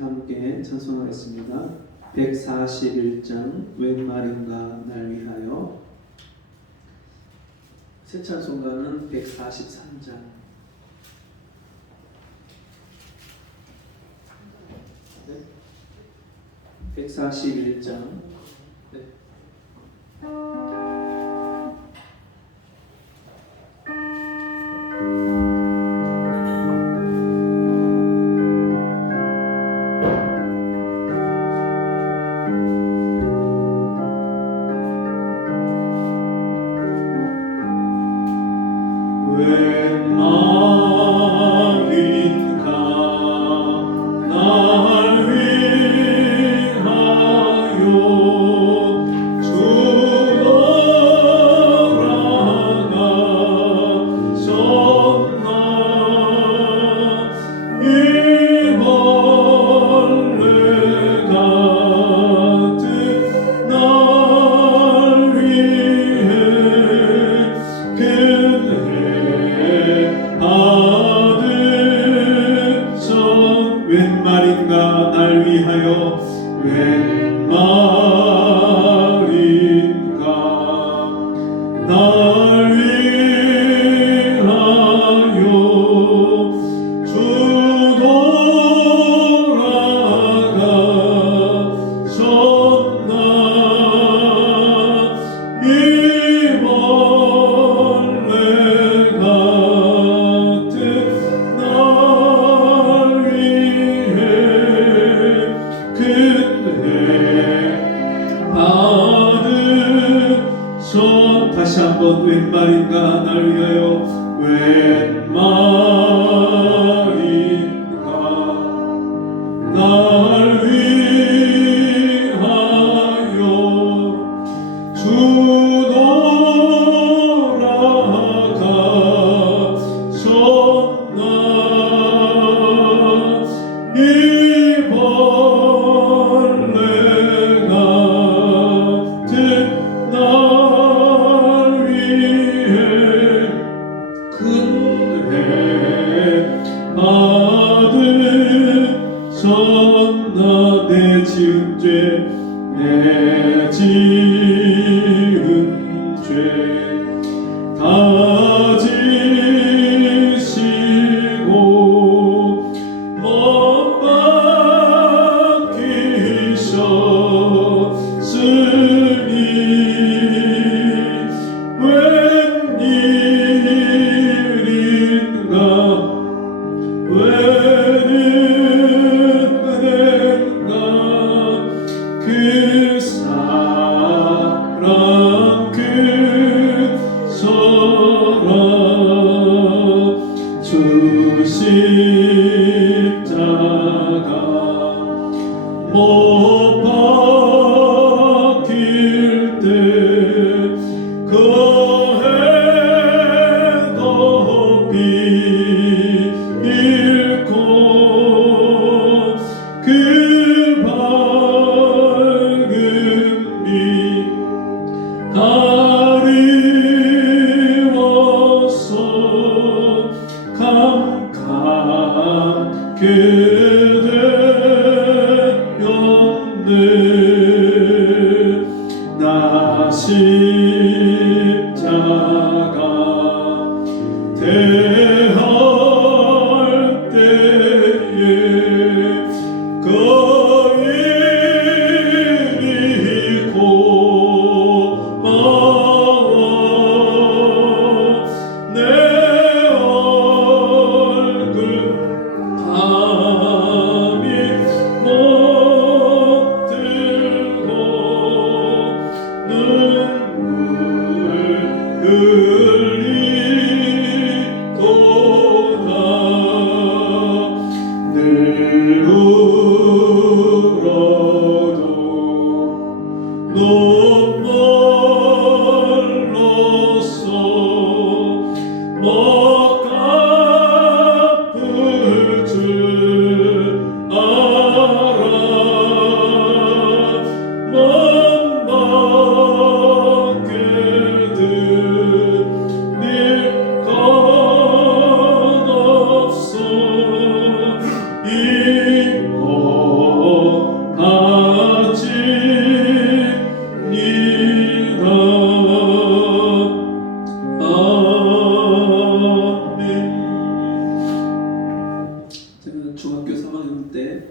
함께 찬송하겠습니다. 141장 웬 말인가 날 위하여. 새 찬송가는 143장. 네. 141장. 네. 웬 말인가 날 위하여 주 돌아가셨나. 이 벌레 같은 날 위해 웬 말인가 날 위하여 웬 말인가 날 위하여 주 돌아가셨나. 이 벌레 같은 날 다시 한번 웬 말인가 날 위하여 웬 말인가 날 위하여 주 돌아가셨나. 이 벌레 같은 날 위해 큰 해 받으셨나. 내 지은 죄 다 지시고 못 박히셨으니 웬일인가 웬은혜인가 그 사랑 그 사랑 주 십자가 못 박힐 때 그 해도 잃고 그 밝은 빛 가리워서 캄캄게 되었네. 나 십자가 대할 때에 그 일이 고마워. 내 얼굴 다 때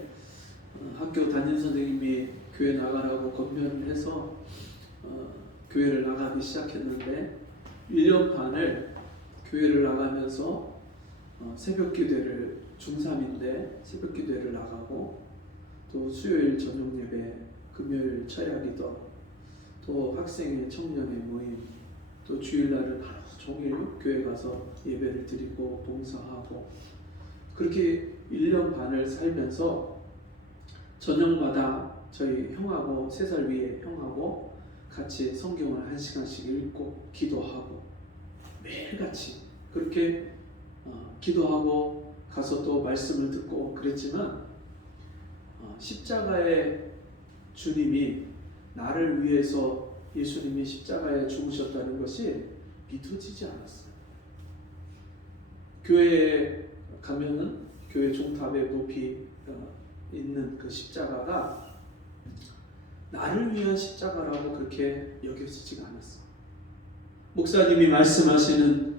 학교 담임 선생님이 교회 나가라고 권면을 해서 교회를 나가기 시작했는데 1년 반을 교회를 나가면서 새벽 기도를 중3인데 새벽 기도회를 나가고 또 수요일 저녁 예배, 금요일 철야 기도, 또 학생회 청년회 모임, 또 주일날은 하루 종일 교회 가서 예배를 드리고 봉사하고 그렇게 1년 반을 살면서 저녁마다 저희 형하고 3살 위에 형하고 같이 성경을 1시간씩 읽고 기도하고 매일같이 그렇게 기도하고 가서 또 말씀을 듣고 그랬지만 십자가의 주님이 나를 위해서 예수님이 십자가에 죽으셨다는 것이 믿어지지 않았어요. 교회에 가면은 교회 종탑에 높이 있는 그 십자가가 나를 위한 십자가라고 그렇게 여겨지지가 않았어요. 목사님이 말씀하시는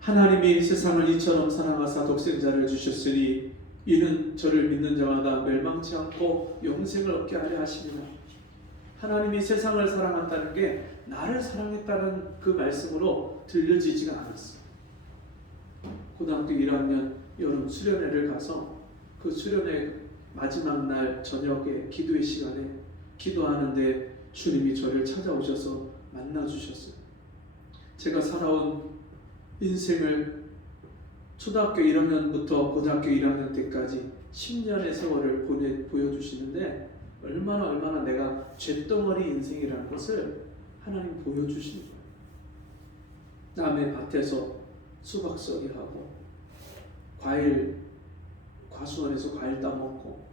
하나님이 세상을 이처럼 사랑하사 독생자를 주셨으니 이는 저를 믿는 자마다 멸망치 않고 영생을 얻게 하려 하십니다. 하나님이 세상을 사랑한다는 게 나를 사랑했다는 그 말씀으로 들려지지가 않았어요. 고등학교 1학년 여름 수련회를 가서 그 수련회 마지막 날 저녁에 기도의 시간에 기도하는데 주님이 저를 찾아오셔서 만나주셨어요. 제가 살아온 인생을 초등학교 1학년부터 고등학교 1학년 때까지 10년의 세월을 보여주시는데 얼마나 내가 쇳덩어리 인생이라는 것을 하나님 보여주시는 거예요. 남의 밭에서 수박서기 하고 과수원에서 과일 따먹고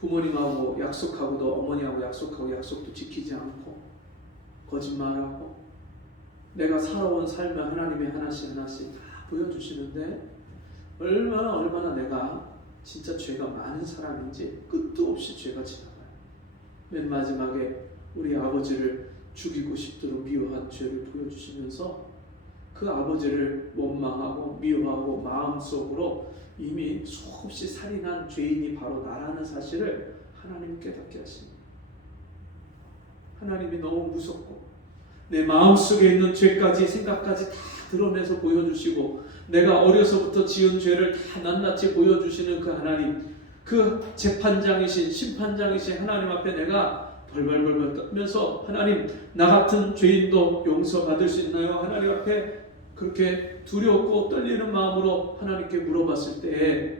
부모님하고 약속하고도 어머니하고 약속하고 약속도 지키지 않고 거짓말하고 내가 살아온 삶을 하나님이 하나씩 다 보여주시는데 얼마나 내가 진짜 죄가 많은 사람인지 끝도 없이 죄가 지나가요. 맨 마지막에 우리 아버지를 죽이고 싶도록 미워한 죄를 보여주시면서 그 아버지를 원망하고 미워하고 마음속으로 이미 수없이 살인한 죄인이 바로 나라는 사실을 하나님이 깨닫게 하십니다. 하나님이 너무 무섭고 내 마음속에 있는 죄까지 생각까지 다 드러내서 보여주시고 내가 어려서부터 지은 죄를 다 낱낱이 보여주시는 그 하나님, 그 재판장이신 심판장이신 하나님 앞에 내가 벌벌 떨면서 하나님 나 같은 죄인도 용서받을 수 있나요? 하나님 앞에 그렇게 두렵고 떨리는 마음으로 하나님께 물어봤을 때에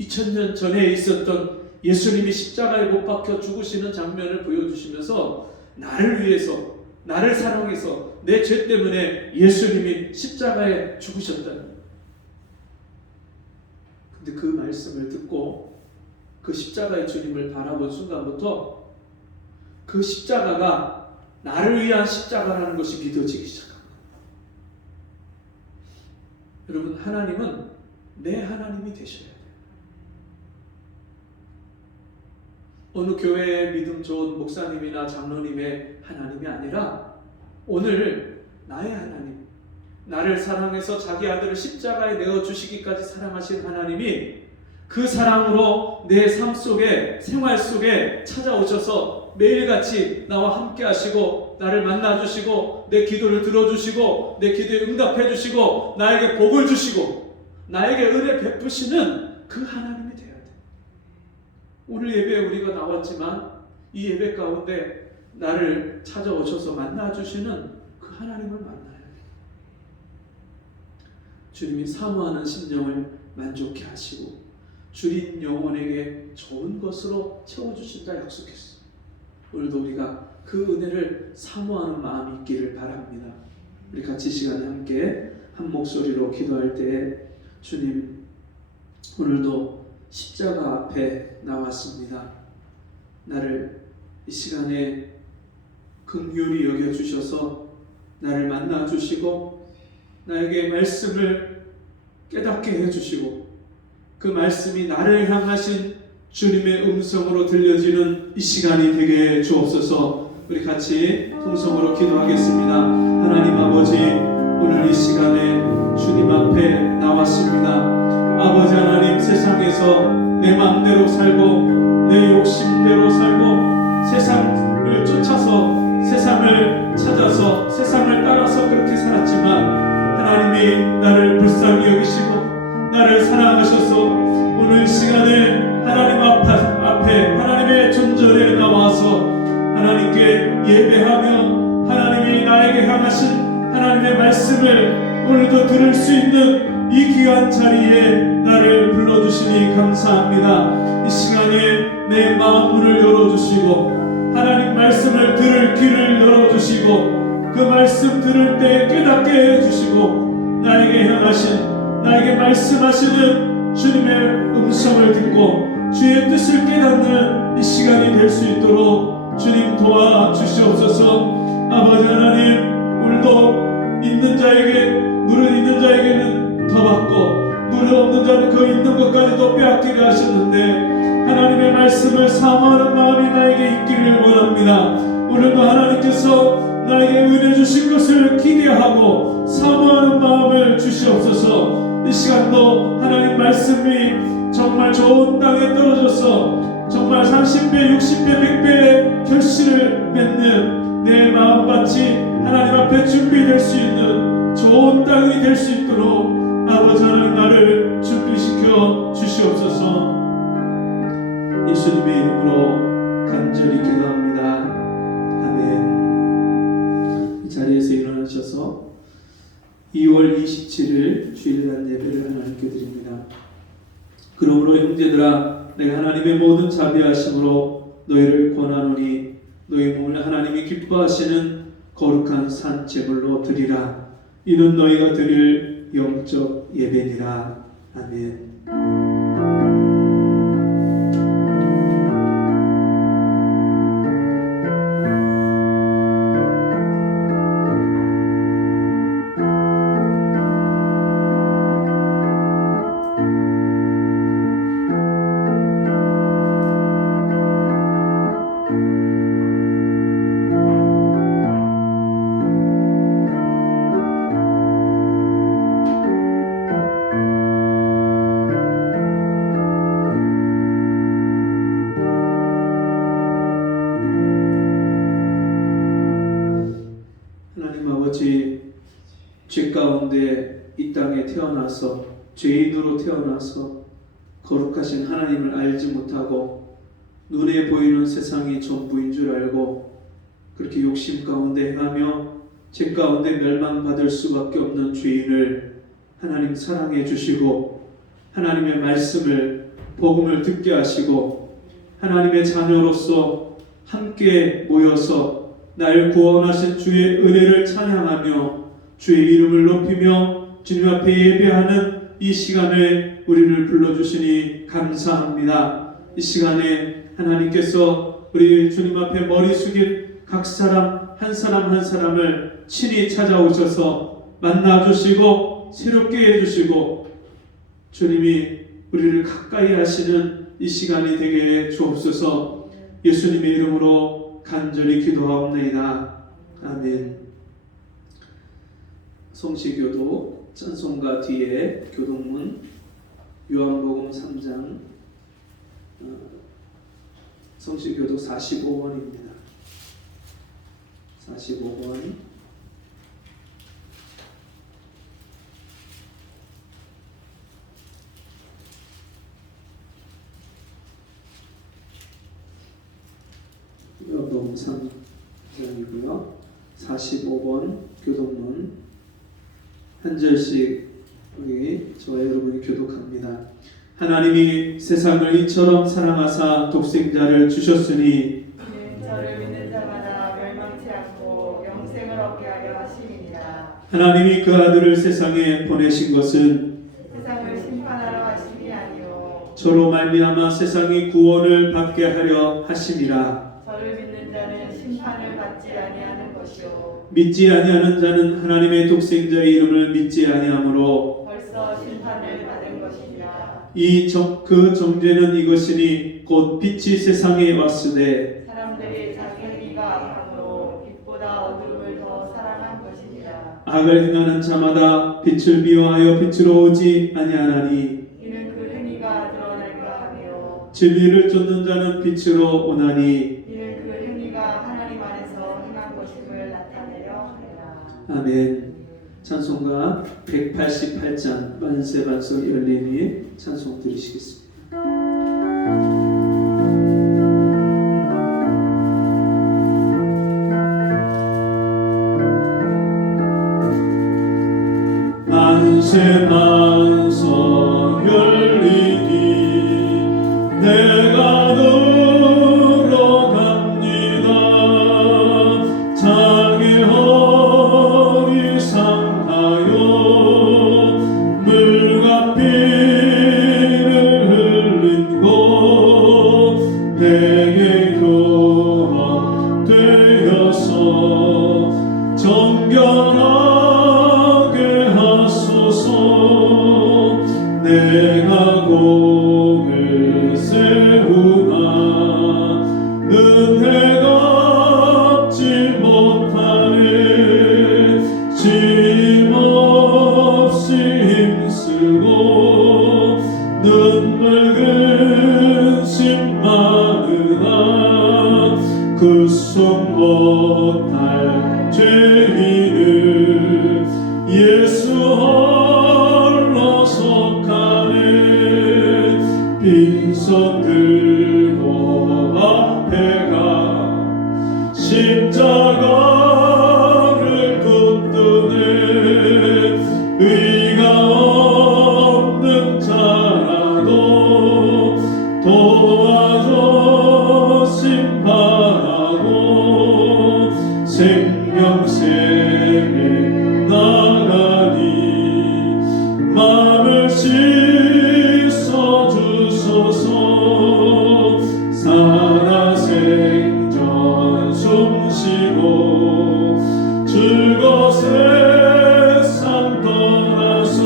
2000년 전에 있었던 예수님이 십자가에 못 박혀 죽으시는 장면을 보여주시면서 나를 위해서 나를 사랑해서 내 죄 때문에 예수님이 십자가에 죽으셨다는. 근데 그 말씀을 듣고 그 십자가의 주님을 바라본 순간부터 그 십자가가 나를 위한 십자가라는 것이 믿어지기 시작합니다. 여러분, 하나님은 내 하나님이 되셔야 돼요. 어느 교회의 믿음 좋은 목사님이나 장로님의 하나님이 아니라 오늘 나의 하나님, 나를 사랑해서 자기 아들을 십자가에 내어주시기까지 사랑하신 하나님이 그 사랑으로 내 삶 속에 생활 속에 찾아오셔서 매일같이 나와 함께 하시고 나를 만나주시고 내 기도를 들어주시고 내 기도에 응답해 주시고 나에게 복을 주시고 나에게 은혜 베푸시는 그 하나님이 돼야 돼. 오늘 예배에 우리가 나왔지만 이 예배 가운데 나를 찾아오셔서 만나주시는 그 하나님을 만나야 돼. 주님이 사모하는 심령을 만족해 하시고 주린 영혼에게 좋은 것으로 채워주신다 약속했어요. 오늘도 우리가 그 은혜를 사모하는 마음이 있기를 바랍니다. 우리 같이 시간에 함께 한 목소리로 기도할 때 주님, 오늘도 십자가 앞에 나왔습니다. 나를 이 시간에 긍휼히 여겨주셔서 나를 만나주시고 나에게 말씀을 깨닫게 해주시고 그 말씀이 나를 향하신 주님의 음성으로 들려지는 이 시간이 되게 주옵소서. 우리 같이 통성으로 기도하겠습니다. 하나님 아버지, 오늘 이 시간에 주님 앞에 나왔습니다. 아버지 하나님, 세상에서 내 마음대로 살고 내 욕심대로 살고 세상을 쫓아서 세상을 찾아서 세상을 따라서 그렇게 살았지만 하나님이 나를 불쌍히 여기시고 나를 사랑하셔서 오늘 시간에 하나님 앞에 하나님의 존전에 나와서 하나님께 예배하며 하나님이 나에게 향하신 하나님의 말씀을 오늘도 들을 수 있는 이 귀한 자리에 나를 불러주시니 감사합니다. 이 시간에 내 마음 문을 열어주시고 하나님 말씀을 들을 귀를 열어주시고 그 말씀 들을 때 깨닫게 해주시고 나에게 향하신 나에게 말씀하시는 주님의 음성을 듣고 주의 뜻을 깨닫는 이 시간이 될 수 있도록 주님 도와주시옵소서. 아버지 하나님, 물도 있는 자에게 물은 있는 자에게는 더 받고 물은 없는 자는 그 있는 것까지도 빼앗기게 하셨는데 하나님의 말씀을 사모하는 마음이 나에게 있기를 원합니다. 오늘도 하나님께서 나에게 은혜 주신 것을 기대하고 사모하는 마음을 주시옵소서. 이 시간도 하나님 말씀이 정말 좋은 땅에 떨어져서 정말 30배, 60배, 100배의 결실을 맺는 내 마음같이 하나님 앞에 준비될 수 있는 좋은 땅이 될 수 있도록 아버지 하나님 나를 준비시켜 주시옵소서. 예수님의 이름으로 간절히 기도합니다. 아멘. 이 자리에서 일어나셔서 2월 27일 주일날 예배를 하나님께 드립니다. 그러므로 형제들아, 내가 하나님의 모든 자비하심으로 너희를 권하노니 너희 몸을 하나님이 기뻐하시는 거룩한 산 제물로 드리라. 이는 너희가 드릴 영적 예배니라. 아멘. 죄 가운데 이 땅에 태어나서 죄인으로 태어나서 거룩하신 하나님을 알지 못하고 눈에 보이는 세상이 전부인 줄 알고 그렇게 욕심 가운데 행하며 죄 가운데 멸망받을 수밖에 없는 죄인을 하나님 사랑해 주시고 하나님의 말씀을 복음을 듣게 하시고 하나님의 자녀로서 함께 모여서 날 구원하신 주의 은혜를 찬양하며 주의 이름을 높이며 주님 앞에 예배하는 이 시간에 우리를 불러주시니 감사합니다. 이 시간에 하나님께서 우리 주님 앞에 머리 숙인 각 사람 한 사람을 친히 찾아오셔서 만나주시고 새롭게 해주시고 주님이 우리를 가까이 하시는 이 시간이 되게 주옵소서. 예수님의 이름으로 간절히 기도하옵나이다. 아멘. 성시교도 찬송가 뒤에 교동문 요한복음 3장 성시교도 45번입니다. 45번 요한복음 3장이고요. 45번 교동문 한 절씩 우리 저와 여러분이 교독합니다. 하나님이 세상을 이처럼 사랑하사 독생자를 주셨으니 저를 믿는 자마다 멸망치 않고 영생을 얻게 하려 하심이니라. 하나님이 그 아들을 세상에 보내신 것은 세상을 심판하러 하심이 아니요 저로 말미암아 세상이 구원을 받게 하려 하심이라. 저를 믿는 자는 심판을 받지 아니하는 것이요 믿지 아니하는 자는 하나님의 독생자의 이름을 믿지 아니하므로 벌써 심판을 받은 것이니라. 그 정죄는 이것이니 곧 빛이 세상에 왔으되 사람들이 자기 행위가 악함으로 빛보다 어두움을 더 사랑한 것이니라. 악을 행하는 자마다 빛을 미워하여 빛으로 오지 아니하나니 이는 그 행위가 드러날까 하며 진리를 쫓는 자는 빛으로 오나니 이는 그 행위가 하나님 안에서 행한 것임을 나타내려 하리라. 아멘. 찬송가 188장 만세 반석 열림이 찬송 드리시겠습니다. 만세 반석 열리니 내가 들어갑니다. 자기 허리 상하여 물과 피를 흘린 곳 내게 교합되어서 정결하게 하소서. 내가 공을 세우나 은혜가 갚지 못하네. 쉼없이 힘쓰고 눈물 근심 많으나 그속 못할 죄인을 예수 홀로 속하네. 빈손 들고 앞에 가 십자가를 붙드네. 의가 없는 자라도 도와줘 심바라고 생명샘에 나가니 마음을 씻어 주소서. 살아생전 숨쉬고 즐거 세상 떠나서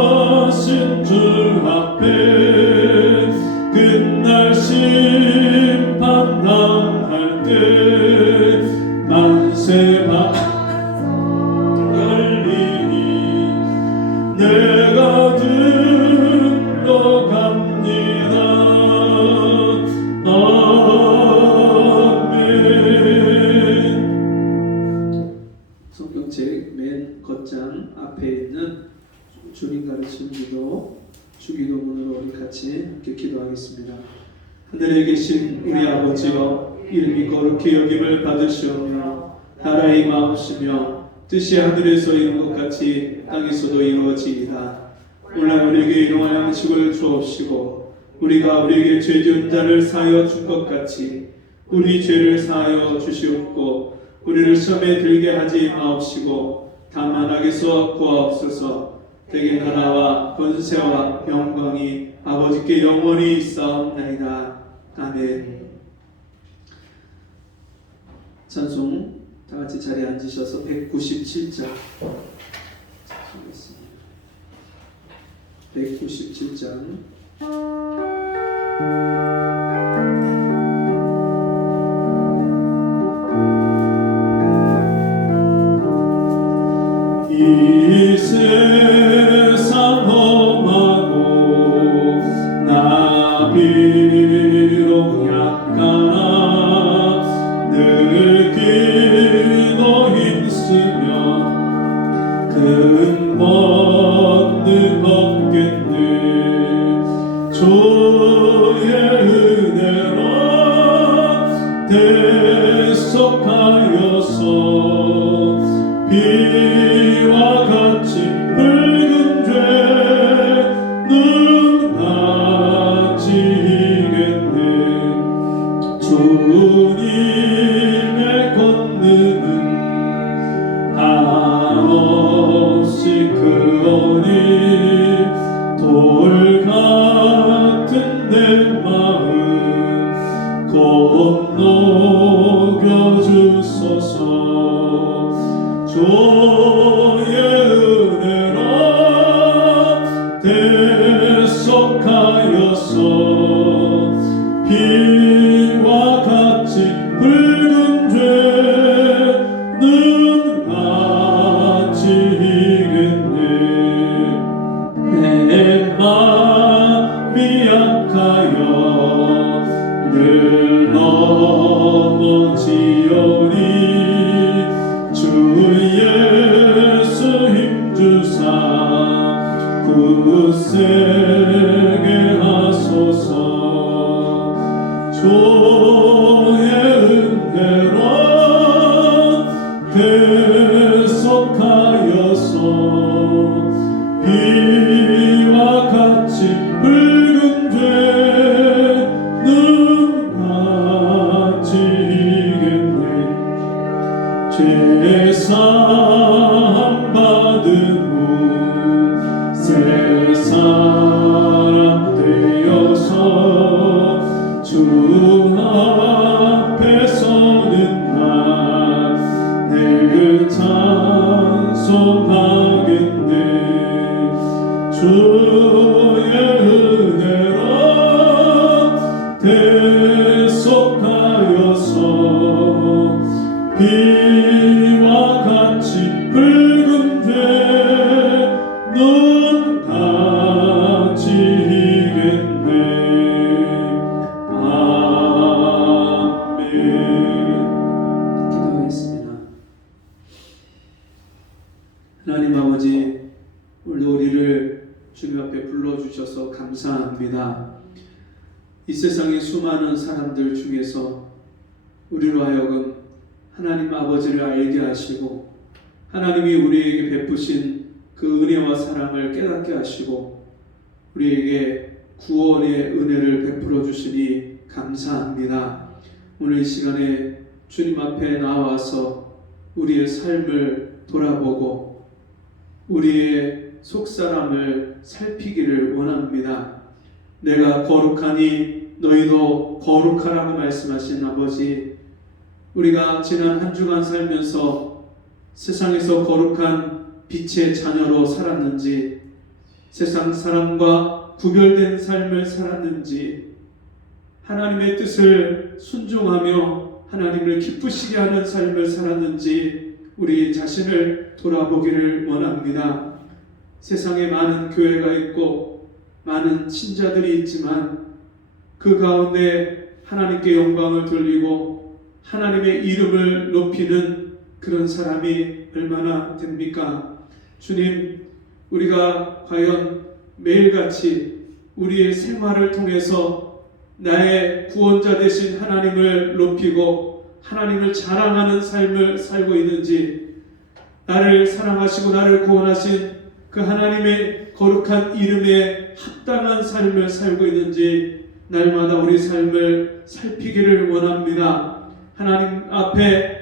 거룩하신 주 앞에 끝날 심판 당할 때 만세 열리니 내가 들어갑니다. 아멘. 성경책 맨 겉장 앞에 있는 주님 가르치는 기도 주기도문으로 우리 같이 함께 기도하겠습니다. 하늘에 계신 우리 아버지여, 이름이 거룩히 여김을 받으시오며 나라의 마음이시며 뜻이 하늘에서 이룬 것 같이 땅에서도 이루어지이다. 오늘 우리에게 일용할 양식을 주옵시고 우리가 우리에게 죄 지은 자를 사하여 준 것 같이 우리 죄를 사하여 주시옵고 우리를 시험에 들게 하지 마옵시고 다만 악에서 구하옵소서. 대개 나라와 권세와 영광이 아버지께 영원히 있사옵나이다. 아멘. 찬송 다같이 자리에 앉으셔서 197장 찬송하겠습니다. 197장 이 세상 험하고 나 비록 약하나 늘 기도 힘쓰며 큰 번능 없겠네. 주의 굳세게 하소서. 주의 은혜로 계속하여서 비와 같이 붉은 죄는 같이 이겼네. 죄사함 받은 후 새 사람 되어서 주 앞에 서는 날 늘 찬송하겠네. 주의 은혜로 계속하여서 비와 같이 붉은 죄는 같이 이겼네. 아멘. 기도하겠습니다. 하나님 아버지, 오늘도 우리를 주님 앞에 불러주셔서 감사합니다. 이 세상의 수많은 사람들 중에서 우리로 하여금 하나님 아버지를 알게 하시고 하나님이 우리에게 베푸신 그 은혜와 사랑을 깨닫게 하시고 우리에게 구원의 은혜를 베풀어 주시니 감사합니다. 오늘 이 시간에 주님 앞에 나와서 우리의 삶을 돌아보고 우리의 속사람을 살피기를 원합니다. 내가 거룩하니 너희도 거룩하라고 말씀하신 아버지, 우리가 지난 한 주간 살면서 세상에서 거룩한 빛의 자녀로 살았는지, 세상 사람과 구별된 삶을 살았는지, 하나님의 뜻을 순종하며 하나님을 기쁘시게 하는 삶을 살았는지 우리 자신을 돌아보기를 원합니다. 세상에 많은 교회가 있고 많은 신자들이 있지만 그 가운데 하나님께 영광을 돌리고 하나님의 이름을 높이는 그런 사람이 얼마나 됩니까? 주님, 우리가 과연 매일같이 우리의 생활을 통해서 나의 구원자 되신 하나님을 높이고 하나님을 자랑하는 삶을 살고 있는지, 나를 사랑하시고 나를 구원하신 그 하나님의 거룩한 이름에 합당한 삶을 살고 있는지 날마다 우리 삶을 살피기를 원합니다. 하나님 앞에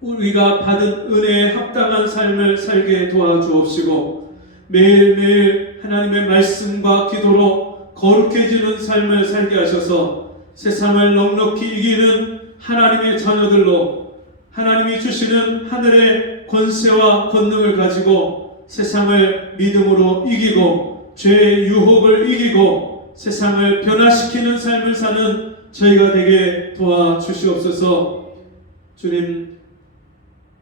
우리가 받은 은혜에 합당한 삶을 살게 도와주옵시고 매일매일 하나님의 말씀과 기도로 거룩해지는 삶을 살게 하셔서 세상을 넉넉히 이기는 하나님의 자녀들로 하나님이 주시는 하늘의 권세와 권능을 가지고 세상을 믿음으로 이기고 죄의 유혹을 이기고 세상을 변화시키는 삶을 사는 저희가 되게 도와주시옵소서. 주님,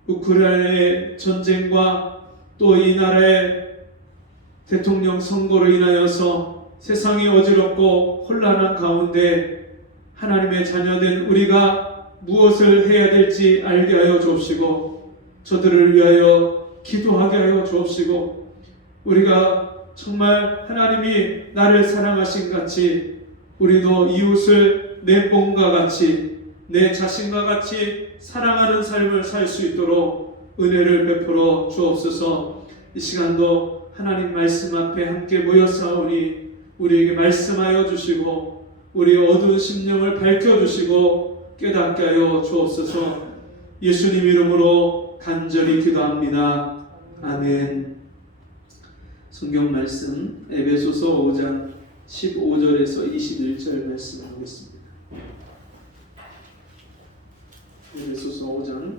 우크라이나의 전쟁과 또 이 나라의 대통령 선거로 인하여서 세상이 어지럽고 혼란한 가운데 하나님의 자녀된 우리가 무엇을 해야 될지 알게 하여 주옵시고 저들을 위하여 기도하게 하여 주옵시고 우리가 정말 하나님이 나를 사랑하신 같이 우리도 이웃을 내 몸과 같이 내 자신과 같이 사랑하는 삶을 살 수 있도록 은혜를 베풀어 주옵소서. 이 시간도 하나님 말씀 앞에 함께 모였사오니 우리에게 말씀하여 주시고 우리의 어두운 심령을 밝혀주시고 깨닫게 하여 주옵소서. 예수님 이름으로 간절히 기도합니다. 아멘. 성경 말씀 에베소서 5장 15절에서 21절 말씀을 보겠습니다. 에베소서 5장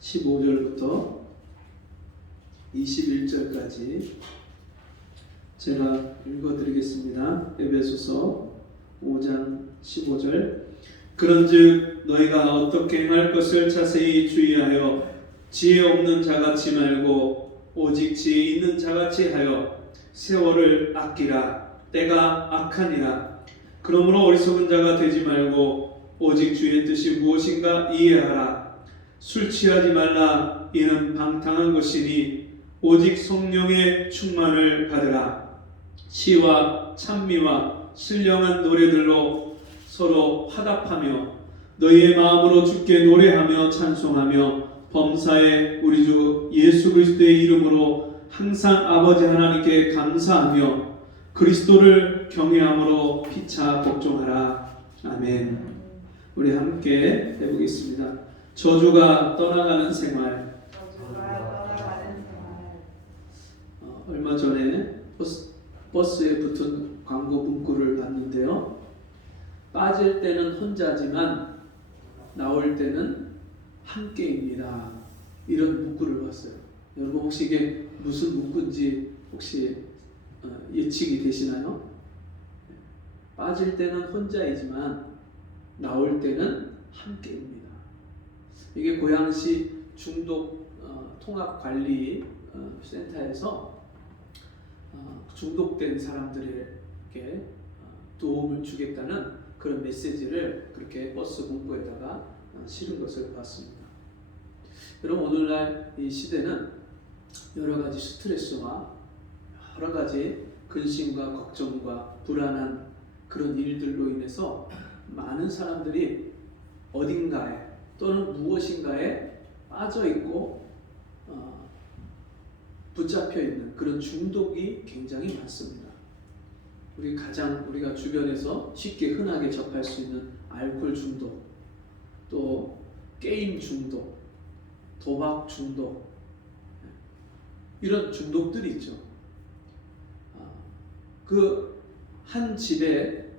15절부터 21절까지 제가 읽어드리겠습니다. 에베소서 5장 15절. 그런즉 너희가 어떻게 행할 것을 자세히 주의하여 지혜 없는 자같이 말고 오직 지혜 있는 자같이 하여 세월을 아끼라. 때가 악하니라. 그러므로 어리석은 자가 되지 말고 오직 주의 뜻이 무엇인가 이해하라. 술 취하지 말라. 이는 방탕한 것이니 오직 성령의 충만을 받으라. 시와 찬미와 신령한 노래들로 서로 화답하며 너희의 마음으로 주께 노래하며 찬송하며 범사에 우리 주 예수 그리스도의 이름으로 항상 아버지 하나님께 감사하며 그리스도를 경외함으로 피차 복종하라. 아멘. 우리 함께 해보겠습니다. 저주가 떠나가는 생활. 얼마 전에 버스에 붙은 광고 문구를 봤는데요. 빠질 때는 혼자지만 나올 때는 함께입니다. 이런 문구를 봤어요. 여러분 혹시 이게 무슨 문구인지 혹시 예측이 되시나요? 빠질 때는 혼자이지만 나올 때는 함께입니다. 이게 고양시 중독 통합관리 센터에서 중독된 사람들에게 도움을 주겠다는 그런 메시지를 그렇게 버스 문구에다가 실은 것을 봤습니다. 여러분 오늘날 이 시대는 여러 가지 스트레스와 여러 가지 근심과 걱정과 불안한 그런 일들로 인해서 많은 사람들이 어딘가에 또는 무엇인가에 빠져 있고 붙잡혀 있는 그런 중독이 굉장히 많습니다. 우리가 주변에서 쉽게 흔하게 접할 수 있는 알코올 중독, 또 게임 중독, 도박 중독, 이런 중독들이 있죠. 그 한 집에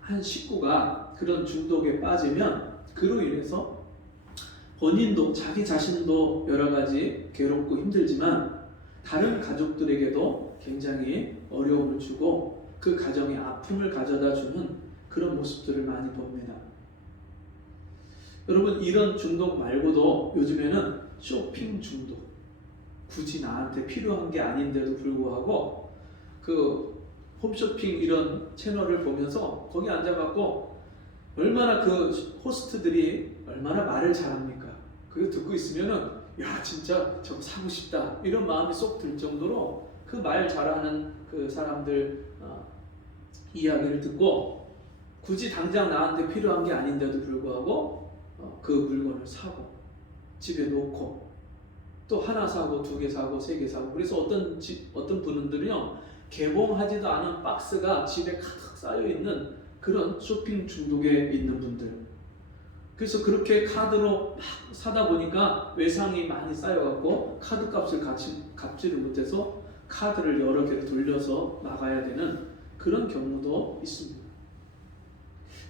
한 식구가 그런 중독에 빠지면 그로 인해서 본인도 자기 자신도 여러 가지 괴롭고 힘들지만 다른 가족들에게도 굉장히 어려움을 주고 그 가정에 아픔을 가져다 주는 그런 모습들을 많이 봅니다. 여러분 이런 중독 말고도 요즘에는 쇼핑 중독, 굳이 나한테 필요한 게 아닌데도 불구하고 그 홈쇼핑 이런 채널을 보면서 거기 앉아갖고 얼마나 그 호스트들이 얼마나 말을 잘합니까? 그거 듣고 있으면은 야 진짜 저거 사고 싶다 이런 마음이 쏙 들 정도로 그 말 잘하는 그 사람들 이야기를 듣고 굳이 당장 나한테 필요한 게 아닌데도 불구하고 그 물건을 사고 집에 놓고 또 하나 사고 두 개 사고 세 개 사고 그래서 어떤 분들은요 개봉하지도 않은 박스가 집에 가득 쌓여 있는 그런 쇼핑 중독에 있는 분들. 그래서 그렇게 카드로 막 사다 보니까 외상이 많이 쌓여갖고 카드 값을 갚지를 못해서 카드를 여러 개를 돌려서 나가야 되는 그런 경우도 있습니다.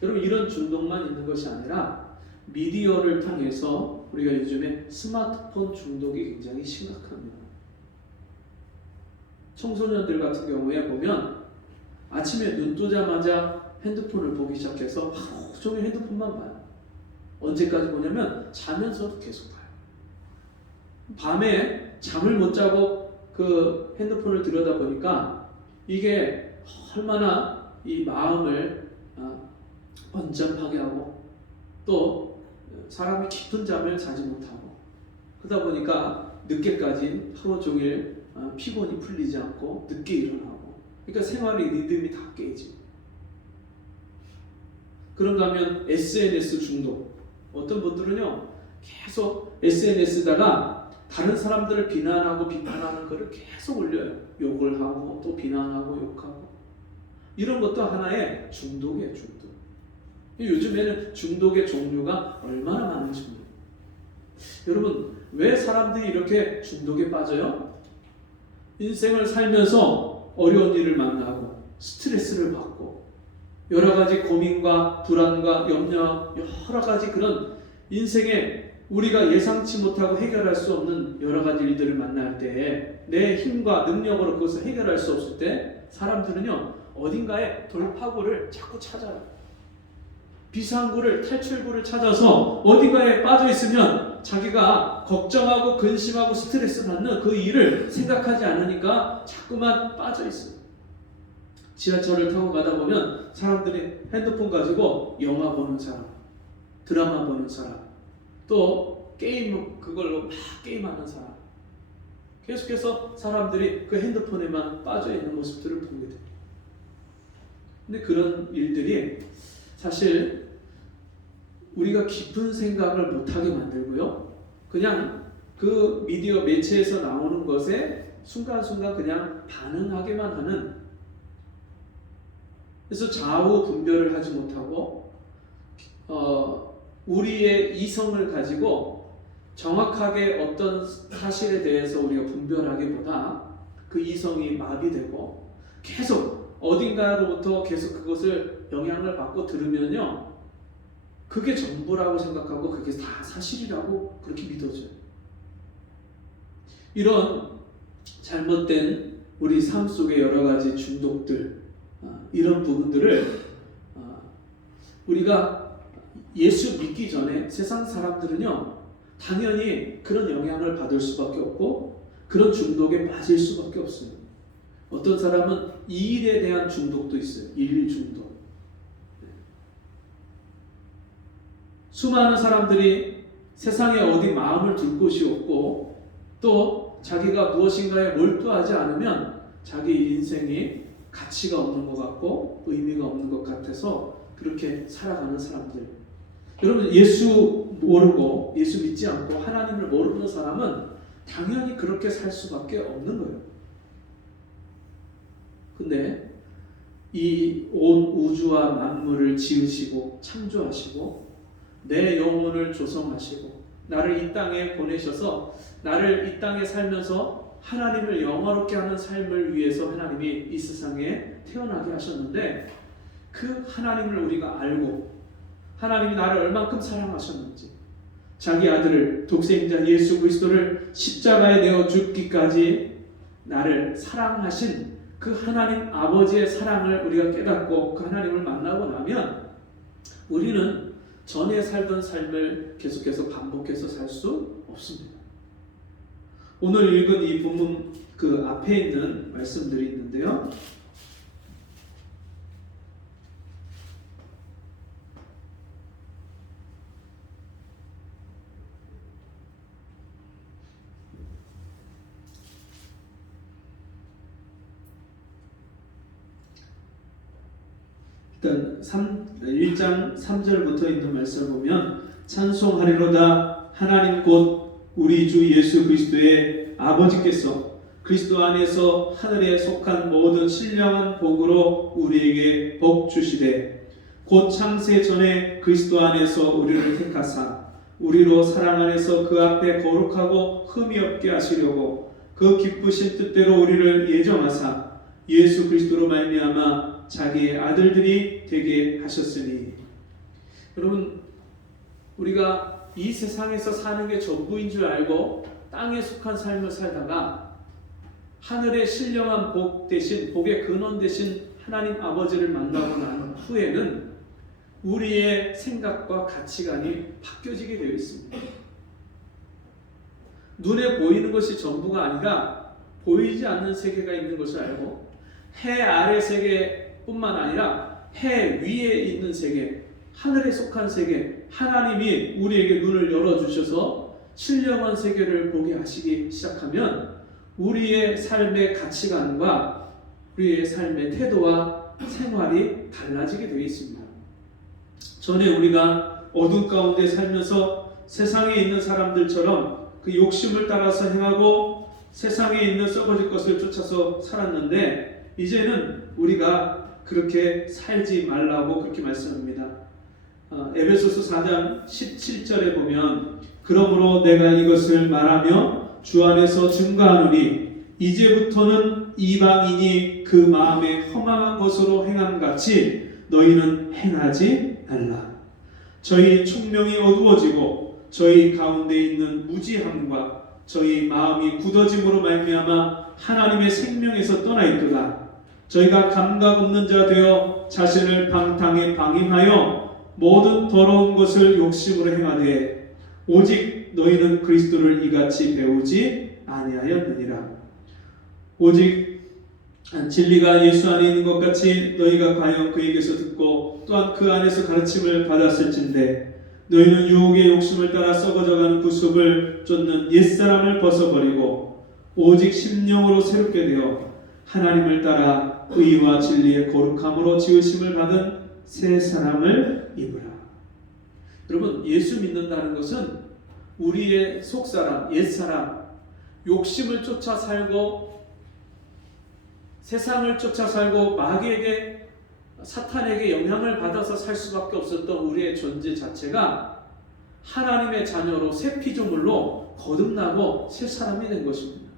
여러분 이런 중독만 있는 것이 아니라 미디어를 통해서 우리가 요즘에 스마트폰 중독이 굉장히 심각합니다. 청소년들 같은 경우에 보면 아침에 눈 뜨자마자 핸드폰을 보기 시작해서 하루 종일 핸드폰만 봐요. 언제까지 보냐면 자면서도 계속 봐요. 밤에 잠을 못 자고 그 핸드폰을 들여다보니까 이게 얼마나 이 마음을 번잡하게 하고 또 사람이 깊은 잠을 자지 못하고 그러다 보니까 늦게까지 하루 종일 피곤이 풀리지 않고 늦게 일어나고 그러니까 생활의 리듬이 다 깨지고 그런가 하면 SNS 중독 어떤 분들은요 계속 SNS에다가 다른 사람들을 비난하고 비판하는 것을 계속 올려요. 욕을 하고 또 비난하고 욕하고 이런 것도 하나의 중독이에요. 중독. 요즘에는 중독의 종류가 얼마나 많은지 모르겠어요. 여러분 왜 사람들이 이렇게 중독에 빠져요? 인생을 살면서 어려운 일을 만나고 스트레스를 받고 여러 가지 고민과 불안과 염려 여러 가지 그런 인생에 우리가 예상치 못하고 해결할 수 없는 여러 가지 일들을 만날 때에 내 힘과 능력으로 그것을 해결할 수 없을 때 사람들은요 어딘가에 돌파구를 자꾸 찾아요. 비상구를 탈출구를 찾아서 어딘가에 빠져 있으면 자기가 걱정하고 근심하고 스트레스 받는 그 일을 생각하지 않으니까 자꾸만 빠져 있어요. 지하철을 타고 가다 보면 사람들이 핸드폰 가지고 영화 보는 사람, 드라마 보는 사람, 또 게임 그걸로 막 게임하는 사람, 계속해서 사람들이 그 핸드폰에만 빠져 있는 모습들을 보게 됩니다. 근데 그런 일들이 사실 우리가 깊은 생각을 못하게 만들고요, 그냥 그 미디어 매체에서 나오는 것에 순간순간 그냥 반응하게만 하는, 그래서 좌우 분별을 하지 못하고 우리의 이성을 가지고 정확하게 어떤 사실에 대해서 우리가 분별하기보다 그 이성이 마비되고 계속 어딘가로부터 계속 그것을 영향을 받고 들으면요, 그게 전부라고 생각하고 그게 다 사실이라고 그렇게 믿어져요. 이런 잘못된 우리 삶 속의 여러 가지 중독들, 이런 부분들을 우리가 예수 믿기 전에 세상 사람들은요, 당연히 그런 영향을 받을 수밖에 없고 그런 중독에 빠질 수밖에 없어요. 어떤 사람은 이 일에 대한 중독도 있어요. 일 중독. 수많은 사람들이 세상에 어디 마음을 둘 곳이 없고 또 자기가 무엇인가에 몰두하지 않으면 자기 인생이 가치가 없는 것 같고 의미가 없는 것 같아서 그렇게 살아가는 사람들. 여러분, 예수 모르고 예수 믿지 않고 하나님을 모르는 사람은 당연히 그렇게 살 수밖에 없는 거예요. 근데 이 온 우주와 만물을 지으시고 창조하시고 내 영혼을 조성하시고 나를 이 땅에 보내셔서 나를 이 땅에 살면서 하나님을 영화롭게 하는 삶을 위해서 하나님이 이 세상에 태어나게 하셨는데, 그 하나님을 우리가 알고 하나님이 나를 얼만큼 사랑하셨는지, 자기 아들을 독생자 예수 그리스도를 십자가에 내어 죽기까지 나를 사랑하신 그 하나님 아버지의 사랑을 우리가 깨닫고 그 하나님을 만나고 나면 우리는 전에 살던 삶을 계속해서 반복해서 살 수 없습니다. 오늘 읽은 이 본문 그 앞에 있는 말씀들이 있는데요, 일단 1장 3절부터 있는 말씀을 보면, 찬송하리로다 하나님 곧 우리 주 예수 그리스도의 아버지께서 그리스도 안에서 하늘에 속한 모든 신령한 복으로 우리에게 복 주시되, 곧 창세 전에 그리스도 안에서 우리를 택하사 우리로 사랑 안에서 그 앞에 거룩하고 흠이 없게 하시려고 그 기쁘신 뜻대로 우리를 예정하사 예수 그리스도로 말미암아 자기의 아들들이 되게 하셨으니. 여러분, 우리가 이 세상에서 사는 게 전부인 줄 알고 땅에 속한 삶을 살다가 하늘의 신령한 복 대신, 복의 근원 대신 하나님 아버지를 만나고 난 후에는 우리의 생각과 가치관이 바뀌어지게 되어 있습니다. 눈에 보이는 것이 전부가 아니라 보이지 않는 세계가 있는 것을 알고, 해 아래 세계뿐만 아니라 해 위에 있는 세계, 하늘에 속한 세계, 하나님이 우리에게 눈을 열어주셔서 신령한 세계를 보게 하시기 시작하면 우리의 삶의 가치관과 우리의 삶의 태도와 생활이 달라지게 되어 있습니다. 전에 우리가 어둠 가운데 살면서 세상에 있는 사람들처럼 그 욕심을 따라서 행하고 세상에 있는 썩어질 것을 쫓아서 살았는데, 이제는 우리가 그렇게 살지 말라고 그렇게 말씀합니다. 에베소서 4장 17절에 보면, 그러므로 내가 이것을 말하며 주 안에서 증거하노니 이제부터는 이방인이 그 마음에 허망한 것으로 행함같이 너희는 행하지 말라. 저희 총명이 어두워지고 저희 가운데 있는 무지함과 저희 마음이 굳어짐으로 말미암아 하나님의 생명에서 떠나 있도다. 저희가 감각 없는 자 되어 자신을 방탕에 방임하여 모든 더러운 것을 욕심으로 행하되 오직 너희는 그리스도를 이같이 배우지 아니하였느니라. 오직 진리가 예수 안에 있는 것 같이 너희가 과연 그에게서 듣고 또한 그 안에서 가르침을 받았을진데 너희는 유혹의 욕심을 따라 썩어져가는 구습을 쫓는 옛사람을 벗어버리고 오직 심령으로 새롭게 되어 하나님을 따라 의와 진리의 거룩함으로 지으심을 받은 새 사람을 입으라. 여러분, 예수 믿는다는 것은 우리의 속사람, 옛사람, 욕심을 쫓아 살고 세상을 쫓아 살고 마귀에게, 사탄에게 영향을 받아서 살 수밖에 없었던 우리의 존재 자체가 하나님의 자녀로 새 피조물로 거듭나고 새 사람이 된 것입니다.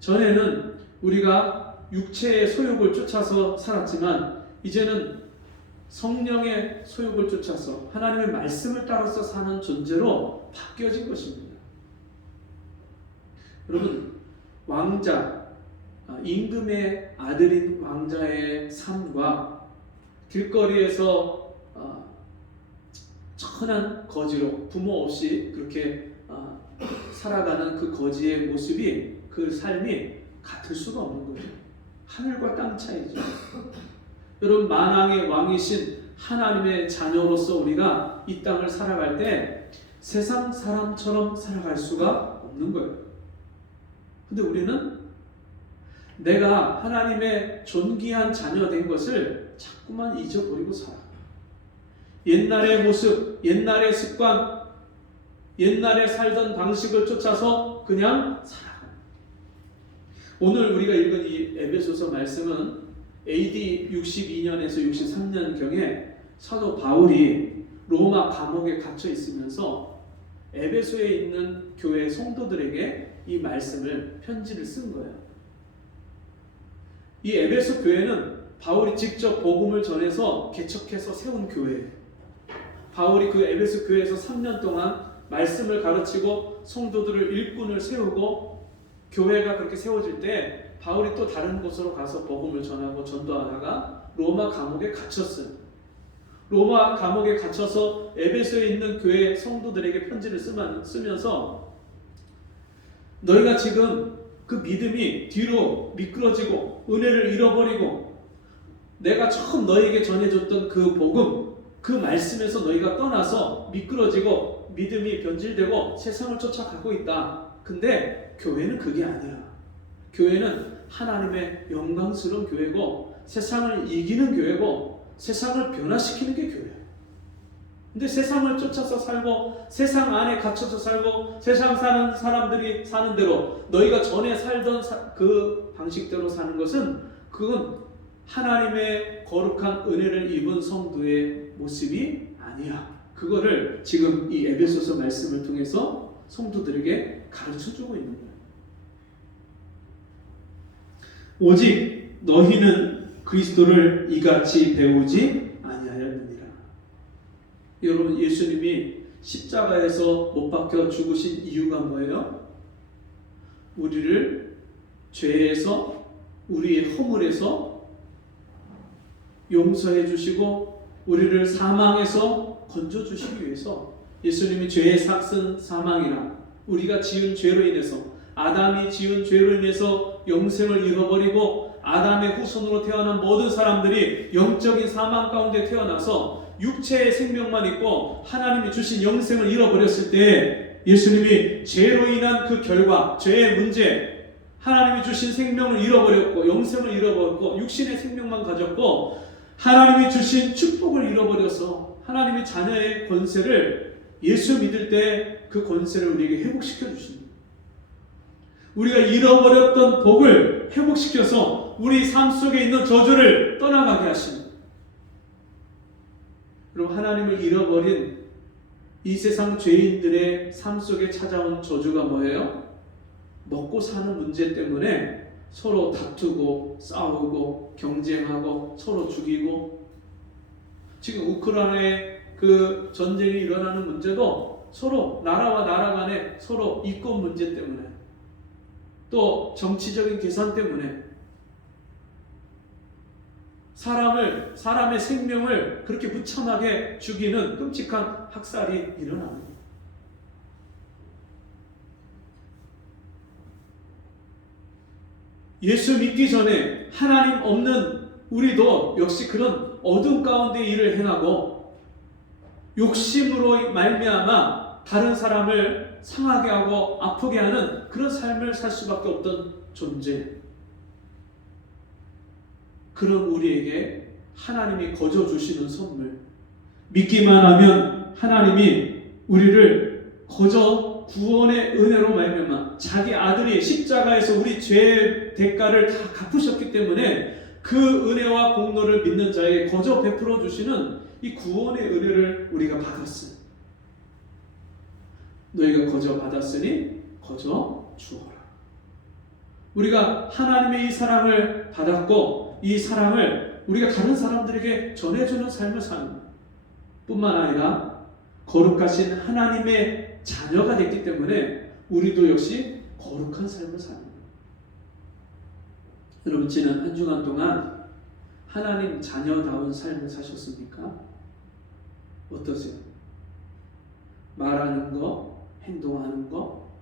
전에는 우리가 육체의 소욕을 쫓아서 살았지만 이제는 성령의 소욕을 쫓아서 하나님의 말씀을 따라서 사는 존재로 바뀌어진 것입니다. 여러분, 왕자, 임금의 아들인 왕자의 삶과 길거리에서 천한 거지로 부모 없이 그렇게 살아가는 그 거지의 모습이, 그 삶이 같을 수가 없는 거죠. 하늘과 땅 차이죠. 여러분, 만왕의 왕이신 하나님의 자녀로서 우리가 이 땅을 살아갈 때 세상 사람처럼 살아갈 수가 없는 거예요. 근데 우리는 내가 하나님의 존귀한 자녀 된 것을 자꾸만 잊어버리고 살아. 옛날의 모습, 옛날의 습관, 옛날에 살던 방식을 쫓아서 그냥 살아. 오늘 우리가 읽은 이 에베소서 말씀은 AD 62년에서 63년경에 사도 바울이 로마 감옥에 갇혀 있으면서 에베소에 있는 교회 성도들에게 이 말씀을, 편지를 쓴 거예요. 이 에베소 교회는 바울이 직접 복음을 전해서 개척해서 세운 교회예요. 바울이 그 에베소 교회에서 3년 동안 말씀을 가르치고 성도들을 일꾼을 세우고, 교회가 그렇게 세워질 때 바울이 또 다른 곳으로 가서 복음을 전하고 전도하다가 로마 감옥에 갇혔어요. 로마 감옥에 갇혀서 에베소에 있는 교회 성도들에게 편지를 쓰면서 너희가 지금 그 믿음이 뒤로 미끄러지고 은혜를 잃어버리고 내가 처음 너희에게 전해줬던 그 복음, 그 말씀에서 너희가 떠나서 미끄러지고 믿음이 변질되고 세상을 쫓아가고 있다. 근데 교회는 그게 아니야. 교회는 하나님의 영광스러운 교회고 세상을 이기는 교회고 세상을 변화시키는 게 교회예요. 근데 세상을 쫓아서 살고 세상 안에 갇혀서 살고 세상 사는 사람들이 사는 대로 너희가 전에 살던 그 방식대로 사는 것은, 그건 하나님의 거룩한 은혜를 입은 성도의 모습이 아니야. 그거를 지금 이 에베소서 말씀을 통해서 성도들에게 가르쳐주고 있는 거예요. 오직 너희는 그리스도를 이같이 배우지 아니하였느니라. 여러분, 예수님이 십자가에서 못 박혀 죽으신 이유가 뭐예요? 우리를 죄에서, 우리의 허물에서 용서해 주시고 우리를 사망에서 건져 주시기 위해서, 예수님이 죄의 삭슨 사망이나 우리가 지은 죄로 인해서, 아담이 지은 죄로 인해서 영생을 잃어버리고 아담의 후손으로 태어난 모든 사람들이 영적인 사망 가운데 태어나서 육체의 생명만 있고 하나님이 주신 영생을 잃어버렸을 때 예수님이 죄로 인한 그 결과, 죄의 문제, 하나님이 주신 생명을 잃어버렸고 영생을 잃어버렸고 육신의 생명만 가졌고 하나님이 주신 축복을 잃어버려서 하나님의 자녀의 권세를, 예수 믿을 때 그 권세를 우리에게 회복시켜 주십니다. 우리가 잃어버렸던 복을 회복시켜서 우리 삶 속에 있는 저주를 떠나가게 하십니다. 그리고 하나님을 잃어버린 이 세상 죄인들의 삶 속에 찾아온 저주가 뭐예요? 먹고 사는 문제 때문에 서로 다투고 싸우고 경쟁하고 서로 죽이고, 지금 우크라이나의 그 전쟁이 일어나는 문제도 서로 나라와 나라 간에 서로 이권 문제 때문에, 또 정치적인 계산 때문에 사람의 생명을 그렇게 무참하게 죽이는 끔찍한 학살이 일어나는 거예요. 예수 믿기 전에 하나님 없는 우리도 역시 그런 어둠 가운데 일을 행하고 욕심으로 말미암아 다른 사람을 상하게 하고 아프게 하는 그런 삶을 살 수밖에 없던 존재. 그런 우리에게 하나님이 거저 주시는 선물. 믿기만 하면 하나님이 우리를 거저 구원의 은혜로 말미암아 자기 아들이 십자가에서 우리 죄의 대가를 다 갚으셨기 때문에 그 은혜와 공로를 믿는 자에게 거저 베풀어 주시는 이 구원의 은혜를 우리가 받았어요. 너희가 거저 받았으니 거저 주어라. 우리가 하나님의 이 사랑을 받았고 이 사랑을 우리가 다른 사람들에게 전해주는 삶을 사는 뿐만 아니라 거룩하신 하나님의 자녀가 됐기 때문에 우리도 역시 거룩한 삶을 사는 거예요. 여러분 지난 한 주간 동안 하나님 자녀다운 삶을 사셨습니까? 어떠세요? 말하는 거, 행동하는 거,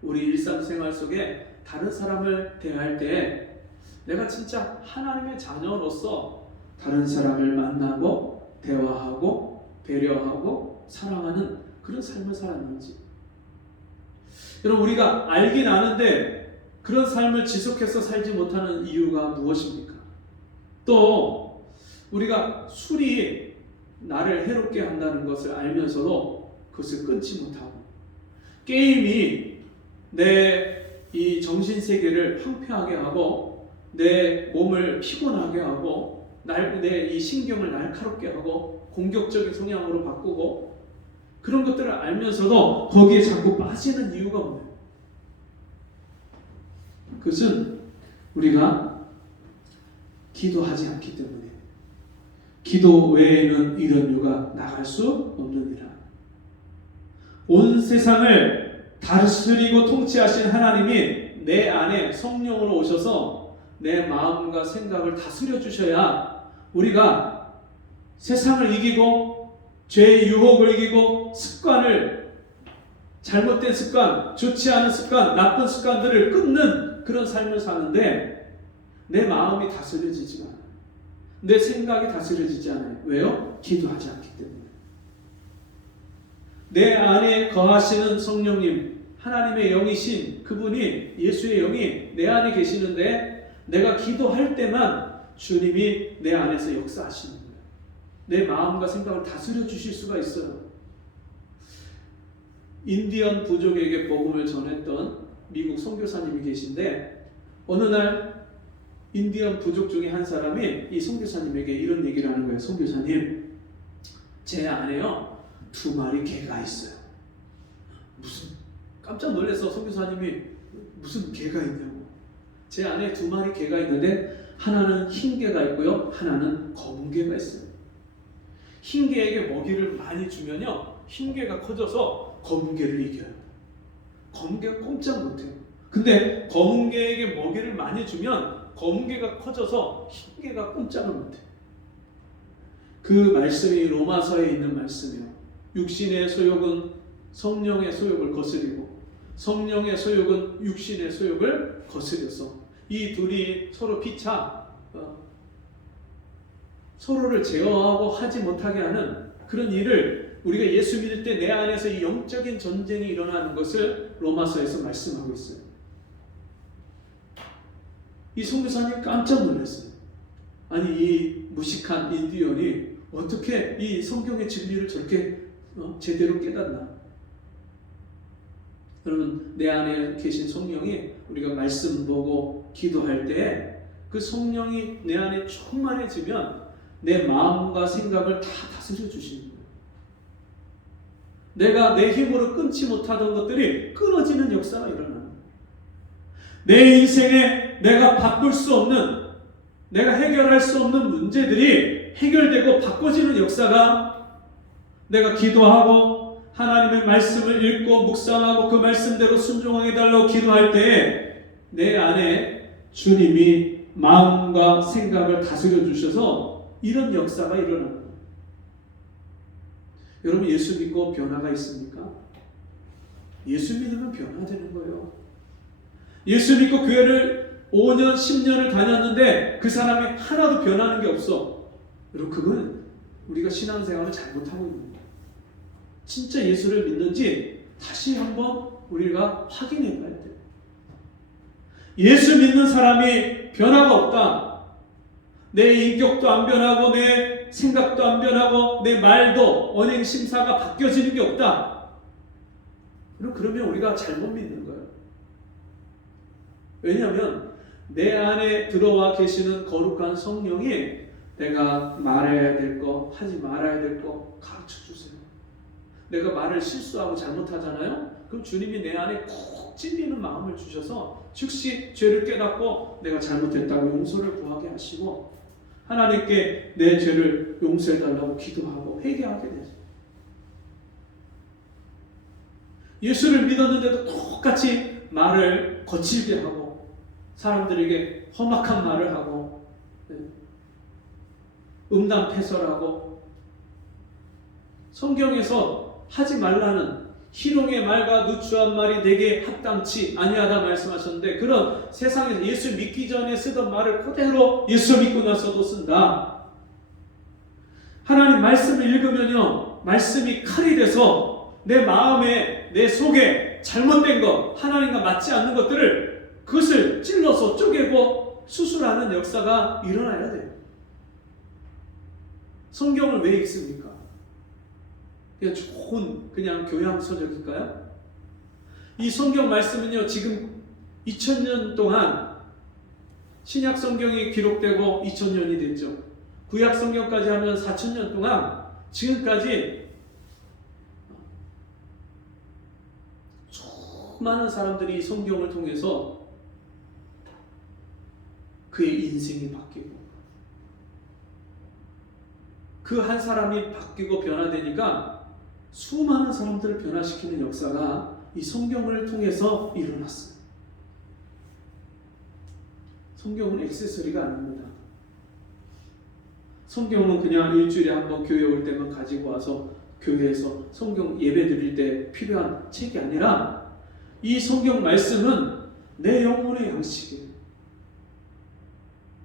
우리 일상생활 속에 다른 사람을 대할 때 내가 진짜 하나님의 자녀로서 다른 사람을 만나고 대화하고 배려하고 사랑하는 그런 삶을 살았는지. 여러분 우리가 알긴 아는데 그런 삶을 지속해서 살지 못하는 이유가 무엇입니까? 또 우리가 술이 나를 해롭게 한다는 것을 알면서도 그것을 끊지 못하고 게임이 내 이 정신세계를 황폐하게 하고 내 몸을 피곤하게 하고 내 이 신경을 날카롭게 하고 공격적인 성향으로 바꾸고 그런 것들을 알면서도 거기에 자꾸 빠지는 이유가 뭐예요? 그것은 우리가 기도하지 않기 때문에 기도 외에는 이런 유가 나갈 수 없느니라. 온 세상을 다스리고 통치하신 하나님이 내 안에 성령으로 오셔서 내 마음과 생각을 다스려 주셔야 우리가 세상을 이기고 죄의 유혹을 이기고 습관을 잘못된 습관, 좋지 않은 습관, 나쁜 습관들을 끊는 그런 삶을 사는데 내 마음이 다스려지지 않아요. 내 생각이 다스려지지 않아요. 왜요? 기도하지 않기 때문에. 내 안에 거하시는 성령님, 하나님의 영이신 그분이 예수의 영이 내 안에 계시는데 내가 기도할 때만 주님이 내 안에서 역사하시는 거예요. 내 마음과 생각을 다스려 주실 수가 있어요. 인디언 부족에게 복음을 전했던 미국 선교사님이 계신데 어느 날 인디언 부족 중에 한 사람이 이 선교사님에게 이런 얘기를 하는 거예요. 선교사님, 제 안에요 2마리 개가 있어요. 무슨? 깜짝 놀라서 선교사님이 무슨 개가 있냐고. 제 안에 2마리 개가 있는데 하나는 흰 개가 있고요, 하나는 검은 개가 있어요. 흰 개에게 먹이를 많이 주면요, 흰 개가 커져서 검은 개를 이겨요. 검은 개가 꼼짝 못해요. 근데 검은 개에게 먹이를 많이 주면 검은 개가 커져서 흰 개가 꼼짝을 못해요. 그 말씀이 로마서에 있는 말씀이에요. 육신의 소욕은 성령의 소욕을 거스리고 성령의 소욕은 육신의 소욕을 거스려서 이 둘이 서로 피차 서로를 제어하고 하지 못하게 하는 그런 일을 우리가 예수 믿을 때 내 안에서 이 영적인 전쟁이 일어나는 것을 로마서에서 말씀하고 있어요. 이 선교사님 깜짝 놀랐어요. 아니 이 무식한 인디언이 어떻게 이 성경의 진리를 저렇게 제대로 깨닫나? 여러분 내 안에 계신 성령이 우리가 말씀 보고 기도할 때 그 성령이 내 안에 충만해지면 내 마음과 생각을 다 다스려 주시는 거예요. 내가 내 힘으로 끊지 못하던 것들이 끊어지는 역사가 일어나는 거예요. 내 인생에 내가 바꿀 수 없는, 내가 해결할 수 없는 문제들이 해결되고 바꿔지는 역사가 내가 기도하고 하나님의 말씀을 읽고 묵상하고 그 말씀대로 순종하게 달라고 기도할 때에 내 안에 주님이 마음과 생각을 다스려 주셔서 이런 역사가 일어나는 거예요. 여러분 예수 믿고 변화가 있습니까? 예수 믿으면 변화되는 거예요. 예수 믿고 교회를 5년, 10년을 다녔는데 그 사람이 하나도 변하는 게 없어. 여러분 그건 우리가 신앙생활을 잘못하고 있는 거예요. 진짜 예수를 믿는지 다시 한번 우리가 확인해 봐야 돼요. 예수 믿는 사람이 변화가 없다. 내 인격도 안 변하고 내 생각도 안 변하고 내 말도 언행 심사가 바뀌어지는 게 없다. 그러면 우리가 잘못 믿는 거예요. 왜냐하면 내 안에 들어와 계시는 거룩한 성령이 내가 말해야 될 거, 하지 말아야 될 거 가르쳐 주세요. 내가 말을 실수하고 잘못하잖아요. 그럼 주님이 내 안에 콕 찔리는 마음을 주셔서 즉시 죄를 깨닫고 내가 잘못했다고 용서를 구하게 하시고 하나님께 내 죄를 용서해달라고 기도하고 회개하게 되죠. 예수를 믿었는데도 똑같이 말을 거칠게 하고 사람들에게 험악한 말을 하고 음담패설하고 성경에서 하지 말라는 희롱의 말과 누추한 말이 내게 합당치 아니하다 말씀하셨는데 그런 세상에서 예수 믿기 전에 쓰던 말을 그대로 예수 믿고 나서도 쓴다. 하나님 말씀을 읽으면요 말씀이 칼이 돼서 내 마음에 내 속에 잘못된 것 하나님과 맞지 않는 것들을 그것을 찔러서 쪼개고 수술하는 역사가 일어나야 돼요. 성경을 왜 읽습니까? 그냥 좋은 그냥 교양 서적일까요? 이 성경 말씀은요 지금 2000년 동안 신약 성경이 기록되고 2000년이 됐죠. 구약 성경까지 하면 4000년 동안 지금까지 수많은 사람들이 이 성경을 통해서 그의 인생이 바뀌고 그 한 사람이 바뀌고 변화되니까 수많은 사람들을 변화시키는 역사가 이 성경을 통해서 일어났어요. 성경은 액세서리가 아닙니다. 성경은 그냥 일주일에 한번 교회 올 때만 가지고 와서 교회에서 성경 예배 드릴 때 필요한 책이 아니라 이 성경 말씀은 내 영혼의 양식이에요.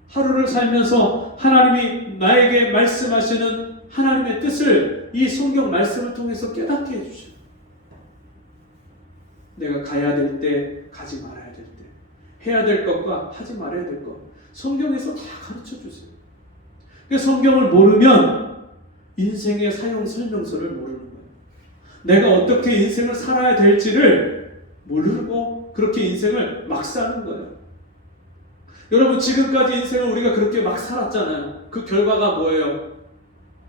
하루를 살면서 하나님이 나에게 말씀하시는 하나님의 뜻을 이 성경 말씀을 통해서 깨닫게 해주셔요. 내가 가야 될 때, 가지 말아야 될 때, 해야 될 것과 하지 말아야 될 것, 성경에서 다 가르쳐 주세요. 성경을 모르면 인생의 사용 설명서를 모르는 거예요. 내가 어떻게 인생을 살아야 될지를 모르고 그렇게 인생을 막 사는 거예요. 여러분 지금까지 인생을 우리가 그렇게 막 살았잖아요. 그 결과가 뭐예요?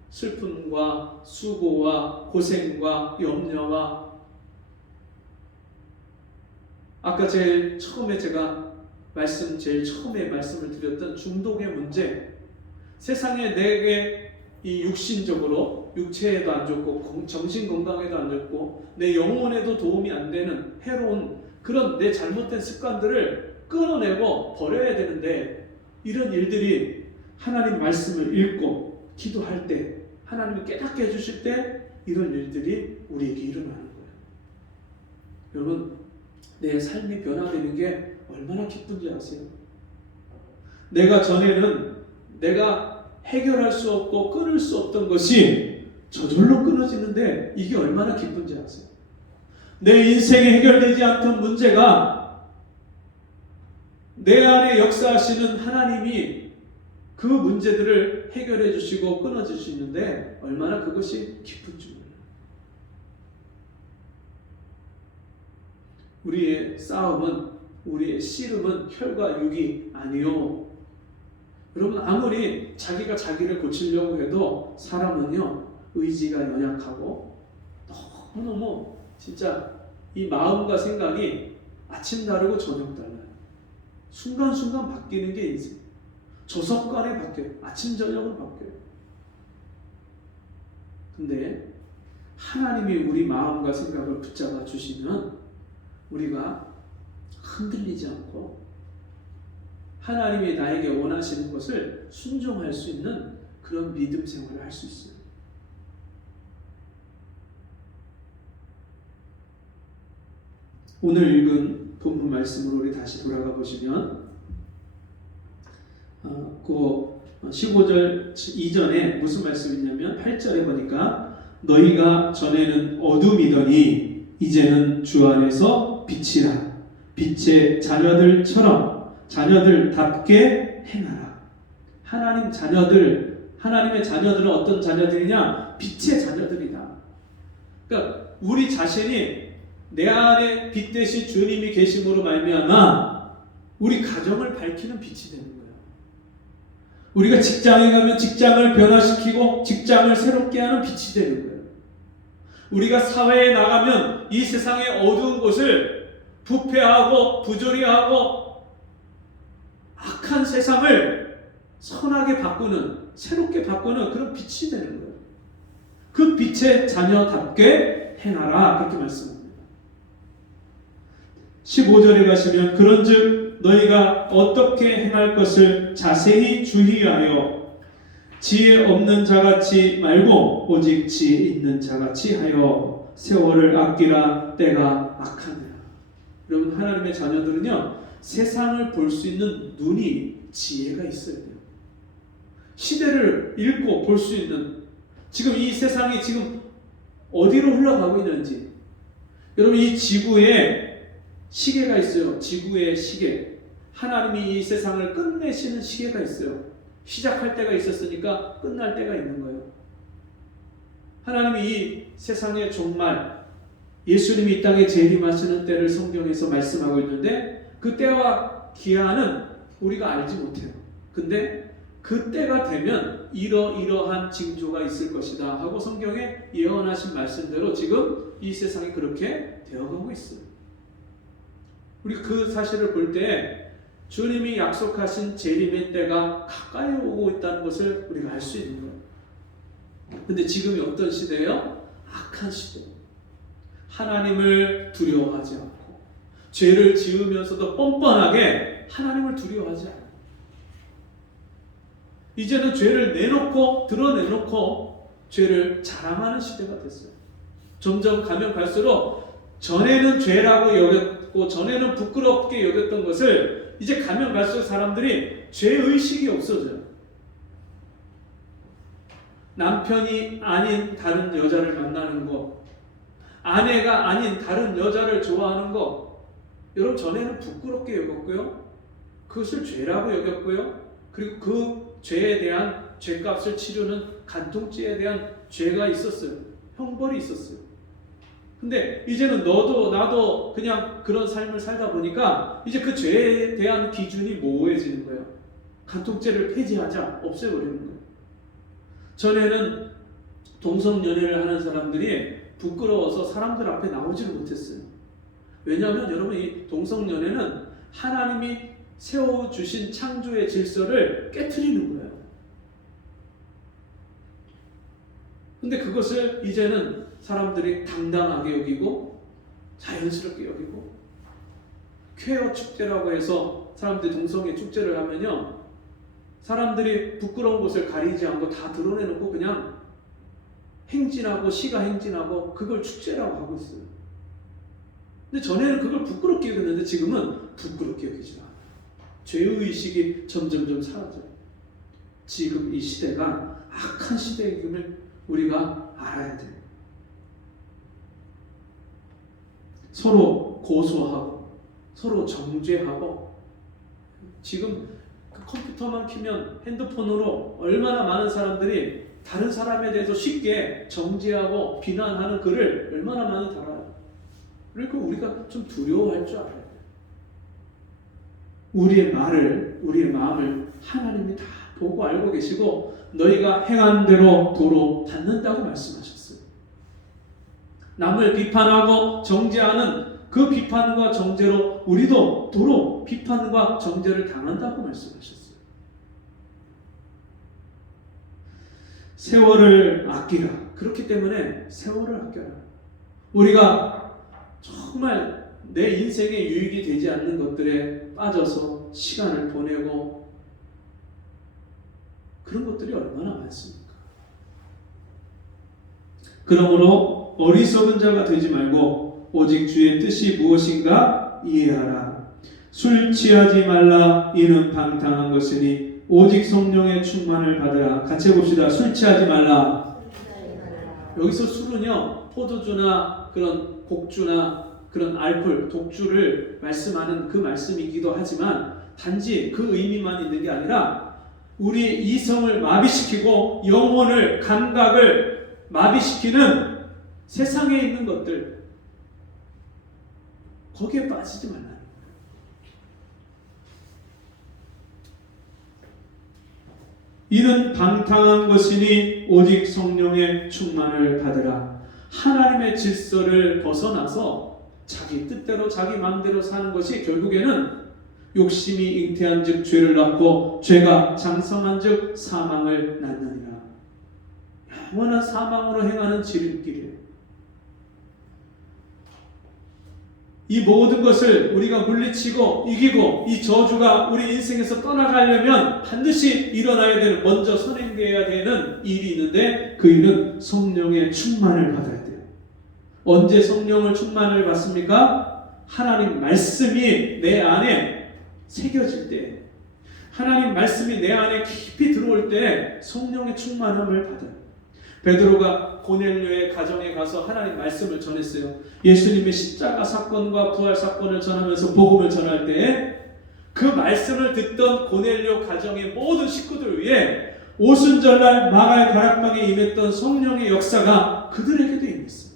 슬픔과 수고와 고생과 염려와 아까 제일 처음에 제가 제일 처음에 말씀을 드렸던 중독의 문제. 세상에 내게 이 육신적으로 육체에도 안 좋고 정신 건강에도 안 좋고 내 영혼에도 도움이 안 되는 해로운 그런 내 잘못된 습관들을 끊어내고 버려야 되는데 이런 일들이 하나님 말씀을 읽고 기도할 때 하나님이 깨닫게 해주실 때 이런 일들이 우리에게 일어나는 거예요. 여러분 내 삶이 변화되는 게 얼마나 기쁜지 아세요? 내가 전에는 내가 해결할 수 없고 끊을 수 없던 것이 저절로 끊어지는데 이게 얼마나 기쁜지 아세요? 내 인생에 해결되지 않던 문제가 내 안에 역사하시는 하나님이 그 문제들을 해결해 주시고 끊어질 수 있는데 얼마나 그것이 기쁜지 몰라요. 우리의 싸움은 우리의 씨름은 혈과 육이 아니요. 여러분 아무리 자기가 자기를 고치려고 해도 사람은요 의지가 연약하고 너무너무 진짜 이 마음과 생각이 아침 다르고 저녁 달라요. 순간순간 바뀌는 게 인생. 저속간에 바뀌어요. 아침 저녁으로 바뀌어요. 근데 하나님이 우리 마음과 생각을 붙잡아 주시면 우리가 흔들리지 않고 하나님이 나에게 원하시는 것을 순종할 수 있는 그런 믿음 생활을 할 수 있어요. 오늘 읽은 본문 말씀으로 우리 다시 돌아가 보시면 그 15절 이전에 무슨 말씀이 있냐면 8절에 보니까 너희가 전에는 어둠이더니 이제는 주 안에서 빛이라. 빛의 자녀들처럼 자녀들답게 행하라. 하나님의 자녀들은 어떤 자녀들이냐? 빛의 자녀들이다. 그러니까 우리 자신이 내 안에 빛 대신 주님이 계심으로 말미암아 우리 가정을 밝히는 빛이 되는 거예요. 우리가 직장에 가면 직장을 변화시키고 직장을 새롭게 하는 빛이 되는 거예요. 우리가 사회에 나가면 이 세상의 어두운 곳을 부패하고 부조리하고 악한 세상을 선하게 바꾸는, 새롭게 바꾸는 그런 빛이 되는 거예요. 그 빛의 자녀답게 행하라, 그렇게 말씀합니다. 15절에 가시면 그런즉 너희가 어떻게 행할 것을 자세히 주의하여 지혜 없는 자같이 말고 오직 지혜 있는 자같이 하여 세월을 아끼라. 때가 악하니라. 여러분, 하나님의 자녀들은요, 세상을 볼 수 있는 눈이, 지혜가 있어야 돼요. 시대를 읽고 볼 수 있는, 지금 이 세상이 지금 어디로 흘러가고 있는지, 여러분, 이 지구에 시계가 있어요. 지구의 시계. 하나님이 이 세상을 끝내시는 시계가 있어요. 시작할 때가 있었으니까 끝날 때가 있는 거예요. 하나님이 이 세상의 종말, 예수님이 이 땅에 재림하시는 때를 성경에서 말씀하고 있는데 그 때와 기한은 우리가 알지 못해요. 근데 그 때가 되면 이러이러한 징조가 있을 것이다 하고 성경에 예언하신 말씀대로 지금 이 세상이 그렇게 되어가고 있어요. 우리 그 사실을 볼 때 주님이 약속하신 재림의 때가 가까이 오고 있다는 것을 우리가 알 수 있는 거예요. 근데 지금이 어떤 시대예요? 악한 시대. 하나님을 두려워하지 않고 죄를 지으면서도 뻔뻔하게 하나님을 두려워하지 않아요. 이제는 죄를 내놓고 드러내놓고 죄를 자랑하는 시대가 됐어요. 점점 가면 갈수록 전에는 죄라고 여겼고 전에는 부끄럽게 여겼던 것을 이제 가면 갈수록 사람들이 죄의식이 없어져요. 남편이 아닌 다른 여자를 만나는 것, 아내가 아닌 다른 여자를 좋아하는 것, 여러분, 전에는 부끄럽게 여겼고요, 그것을 죄라고 여겼고요, 그리고 그 죄에 대한 죄값을 치르는 간통죄에 대한 죄가 있었어요. 형벌이 있었어요. 근데 이제는 너도 나도 그냥 그런 삶을 살다 보니까 이제 그 죄에 대한 기준이 모호해지는 거예요. 간통죄를 폐지하자, 없애버리는 거예요. 전에는 동성연애를 하는 사람들이 부끄러워서 사람들 앞에 나오지를 못했어요. 왜냐하면 여러분, 이 동성연애는 하나님이 세워주신 창조의 질서를 깨트리는 거예요. 근데 그것을 이제는 사람들이 당당하게 여기고 자연스럽게 여기고, 퀘어 축제라고 해서 사람들이 동성애 축제를 하면요, 사람들이 부끄러운 곳을 가리지 않고 다 드러내놓고 그냥 행진하고 시가 행진하고 그걸 축제라고 하고 있어요. 근데 전에는 그걸 부끄럽게 여겼는데 지금은 부끄럽게 여기지 않아요. 죄의식이 점점점 사라져요. 지금 이 시대가 악한 시대임을 우리가 알아야 돼요. 서로 고소하고 서로 정죄하고, 지금 그 컴퓨터만 키면 핸드폰으로 얼마나 많은 사람들이 다른 사람에 대해서 쉽게 정죄하고 비난하는 글을 얼마나 많이 달아요. 그러니까 우리가 좀 두려워할 줄 알아야 돼요. 우리의 말을, 우리의 마음을 하나님이 다 보고 알고 계시고 너희가 행한 대로 도로 받는다고 말씀하셨어요. 남을 비판하고 정죄하는 그 비판과 정죄로 우리도 도로 비판과 정죄를 당한다고 말씀하셨어요. 세월을 아끼라. 그렇기 때문에 세월을 아껴라. 우리가 정말 내 인생에 유익이 되지 않는 것들에 빠져서 시간을 보내고 그런 것들이 얼마나 많습니까? 그러므로 어리석은 자가 되지 말고 오직 주의 뜻이 무엇인가 이해하라. 술 취하지 말라. 이는 방탕한 것이니 오직 성령의 충만을 받으라. 같이 해봅시다. 술 취하지 말라. 여기서 술은요, 포도주나 그런 곡주나 그런 알코올, 독주를 말씀하는 그 말씀이기도 하지만 단지 그 의미만 있는 게 아니라 우리 이성을 마비시키고 영혼을, 감각을 마비시키는 세상에 있는 것들, 거기에 빠지지 말라. 이는 방탕한 것이니 오직 성령의 충만을 받으라. 하나님의 질서를 벗어나서 자기 뜻대로 자기 마음대로 사는 것이 결국에는 욕심이 잉태한 즉 죄를 낳고 죄가 장성한 즉 사망을 낳느니라. 영원한 사망으로 행하는 지름길이에요. 이 모든 것을 우리가 물리치고 이기고 이 저주가 우리 인생에서 떠나가려면 반드시 일어나야 되는, 먼저 선행되어야 되는 일이 있는데 그 일은 성령의 충만을 받아야 돼요. 언제 성령을 충만을 받습니까? 하나님 말씀이 내 안에 새겨질 때, 하나님 말씀이 내 안에 깊이 들어올 때 성령의 충만함을 받아요. 베드로가 고넬료의 가정에 가서 하나님 말씀을 전했어요. 예수님의 십자가 사건과 부활 사건을 전하면서 복음을 전할 때 그 말씀을 듣던 고넬료 가정의 모든 식구들 위해 오순절날 마가의 다락방에 임했던 성령의 역사가 그들에게도 임했어요.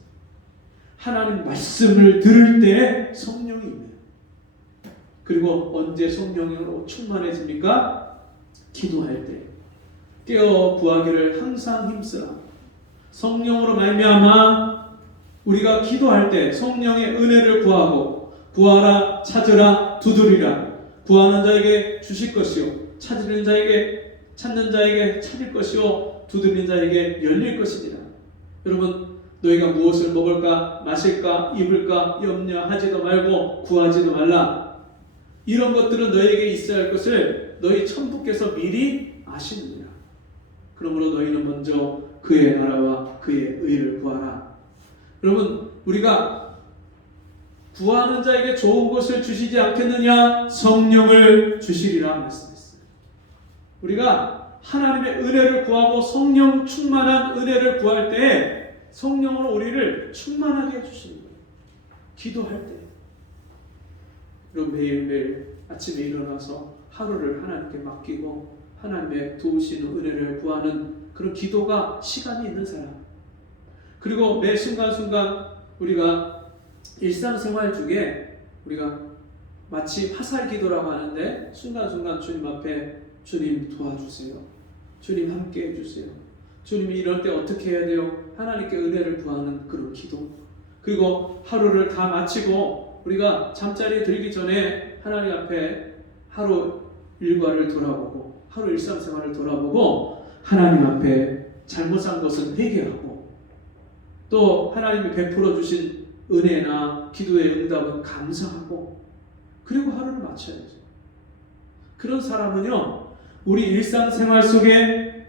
하나님 말씀을 들을 때 성령이 임해요. 그리고 언제 성령으로 충만해집니까? 기도할 때. 깨어 구하기를 항상 힘쓰라. 성령으로 말미암아 우리가 기도할 때 성령의 은혜를 구하고, 구하라, 찾으라, 두드리라. 구하는 자에게 주실 것이요, 찾는 자에게 찾을 것이요, 두드리는 자에게 열릴 것이니라. 여러분, 너희가 무엇을 먹을까, 마실까, 입을까 염려하지도 말고 구하지도 말라. 이런 것들은 너희에게 있어야 할 것을 너희 천부께서 미리 아시느니라. 그러므로 너희는 먼저 그의 나라와 그의 의를 구하라. 여러분, 우리가 구하는 자에게 좋은 것을 주시지 않겠느냐? 성령을 주시리라 말씀했어요. 우리가 하나님의 은혜를 구하고 성령 충만한 은혜를 구할 때 성령으로 우리를 충만하게 해주시는 거예요. 기도할 때. 그리고 매일매일 아침에 일어나서 하루를 하나님께 맡기고 하나님의 도우시는 은혜를 구하는 그런 기도가 시간이 있는 사람. 그리고 매 순간순간 우리가 일상생활 중에 우리가 마치 화살 기도라고 하는데 순간순간 주님 앞에 주님 도와주세요. 주님 함께 해주세요. 주님이 이럴 때 어떻게 해야 돼요? 하나님께 은혜를 구하는 그런 기도. 그리고 하루를 다 마치고 우리가 잠자리에 들기 전에 하나님 앞에 하루 일과를 돌아보고 하루 일상생활을 돌아보고 하나님 앞에 잘못한 것은 회개하고 또 하나님이 베풀어 주신 은혜나 기도의 응답은 감사하고 그리고 하루를 마쳐야죠. 그런 사람은요, 우리 일상생활 속에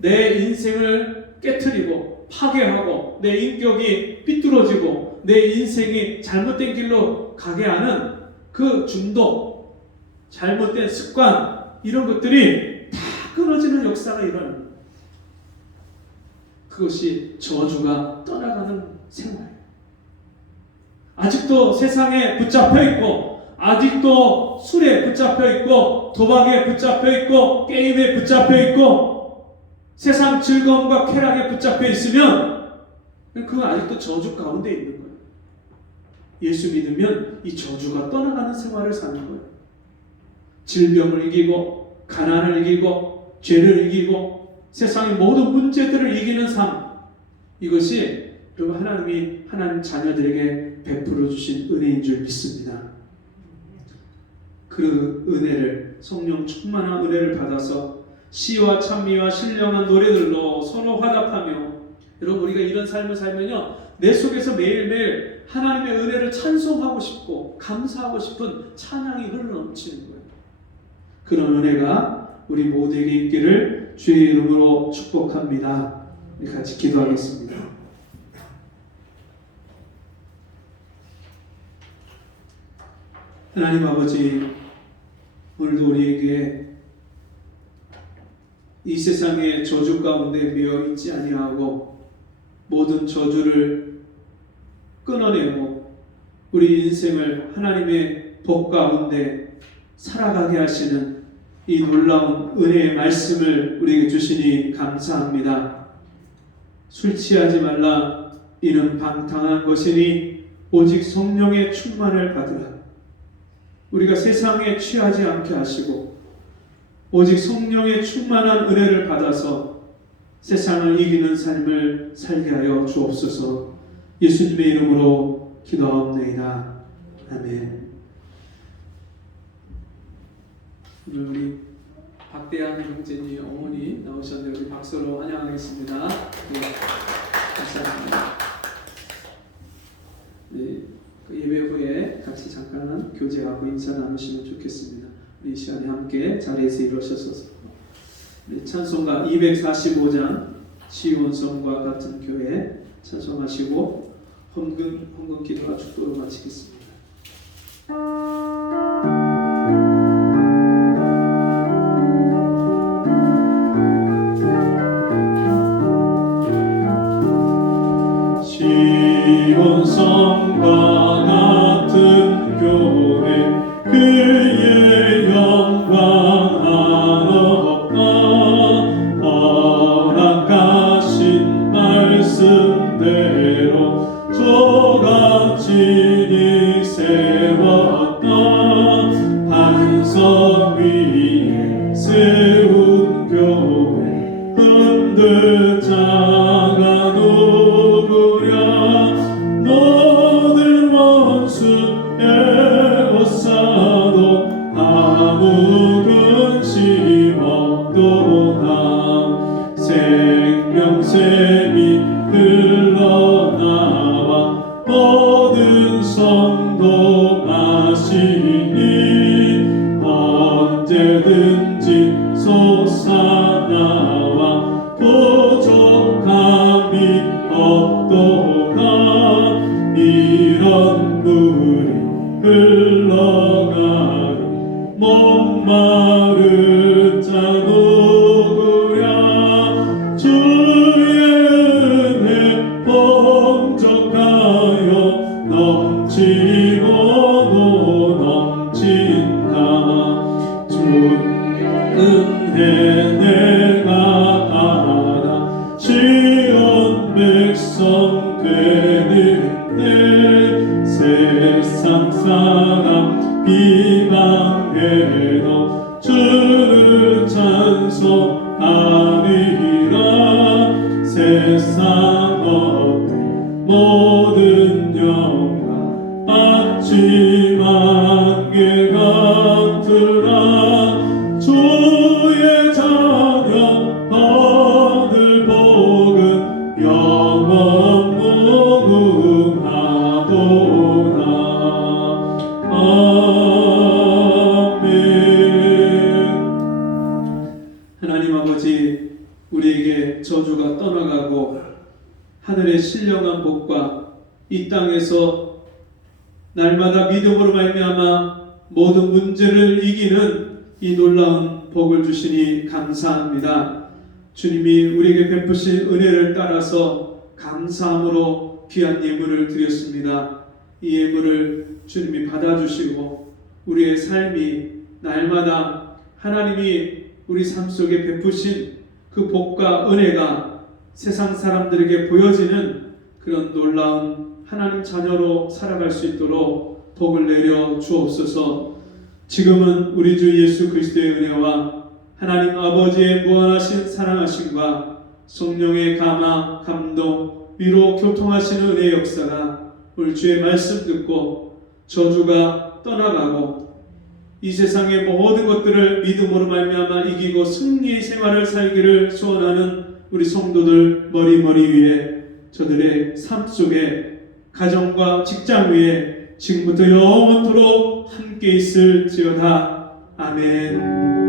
내 인생을 깨트리고 파괴하고 내 인격이 삐뚤어지고 내 인생이 잘못된 길로 가게 하는 그 중독, 잘못된 습관, 이런 것들이 다 끊어지는 역사가 일어납니다. 그것이 저주가 떠나가는 생활이에요. 아직도 세상에 붙잡혀 있고, 아직도 술에 붙잡혀 있고, 도박에 붙잡혀 있고, 게임에 붙잡혀 있고, 세상 즐거움과 쾌락에 붙잡혀 있으면 그건 아직도 저주 가운데 있는 거예요. 예수 믿으면 이 저주가 떠나가는 생활을 사는 거예요. 질병을 이기고, 가난을 이기고, 죄를 이기고, 세상의 모든 문제들을 이기는 삶. 이것이 그리고 하나님이 하나님 자녀들에게 베풀어 주신 은혜인 줄 믿습니다. 그 은혜를, 성령 충만한 은혜를 받아서 시와 찬미와 신령한 노래들로 서로 화답하며, 여러분 우리가 이런 삶을 살면요, 내 속에서 매일매일 하나님의 은혜를 찬송하고 싶고 감사하고 싶은 찬양이 흘러넘치는 거예요. 그런 은혜가 우리 모두에게 있기를 주의 이름으로 축복합니다. 우리 같이 기도하겠습니다. 하나님 아버지, 오늘도 우리에게 이 세상의 저주 가운데 매여 있지 아니하고 모든 저주를 끊어내고 우리 인생을 하나님의 복 가운데 살아가게 하시는 이 놀라운 은혜의 말씀을 우리에게 주시니 감사합니다. 술 취하지 말라, 이는 방탕한 것이니 오직 성령의 충만을 받으라. 우리가 세상에 취하지 않게 하시고 오직 성령의 충만한 은혜를 받아서 세상을 이기는 삶을 살게 하여 주옵소서. 예수님의 이름으로 기도하옵나이다. 아멘. 오늘 우리 박대한 형제님 어머니 나오셨는데 우리 박수로 환영하겠습니다. 네, 감사합니다. 네, 그 예배 후에 같이 잠깐 교제하고 인사 나누시면 좋겠습니다. 우리 이 시간에 함께 자리에서 일어서셔서 찬송가 245장 시온성과 같은 교회 찬송하시고 헌금 기도와 축도로 마치겠습니다. 시온성과 같은 교회 그의 영광 한없다. 허락하신 말씀대로 조각지니 세웠다. 반석 위에 세운 교회 흔들 자가 누구랴. 모든 원수 에워싸도 아무 근심 없도다. 생명샘이 흘러나와 모든 성도 마시니 언제든지 솟아나와 부족함이 없도다. 이런 물이 흘러가리 목마른 자 누구랴. 주의 은혜 범족하여 넘치고도 넘친다. 주 은혜 내가 알아 시온 백성 되는데. 세상 사람 비방해도 주를 찬송하리라. 세상 어때 모든 영광 아침 안개 같으라. 주의 자녀 얻을 복은 영원 무궁하도다. 아멘. 하나님 아버지, 우리에게 저주가 떠나가고 하늘의 신령한 복과 이 땅에서 날마다 믿음으로 말미암아 모든 문제를 이기는 이 놀라운 복을 주시니 감사합니다. 주님이 우리에게 베푸신 은혜를 따라서 감사함으로 귀한 예물을 드렸습니다. 이 예물을 주님이 받아주시고 우리의 삶이 날마다 하나님이 우리 삶 속에 베푸신 그 복과 은혜가 세상 사람들에게 보여지는 그런 놀라운 하나님 자녀로 살아갈 수 있도록 복을 내려 주옵소서. 지금은 우리 주 예수 그리스도의 은혜와 하나님 아버지의 무한하신 사랑하심과 성령의 감화, 감동, 위로 교통하시는 은혜의 역사가 오늘 주의 말씀 듣고 저주가 떠나가고 이 세상의 모든 것들을 믿음으로 말미암아 이기고 승리의 생활을 살기를 소원하는 우리 성도들 머리 위에 저들의 삶 속에 가정과 직장 위에 지금부터 영원토록 함께 있을지어다. 아멘.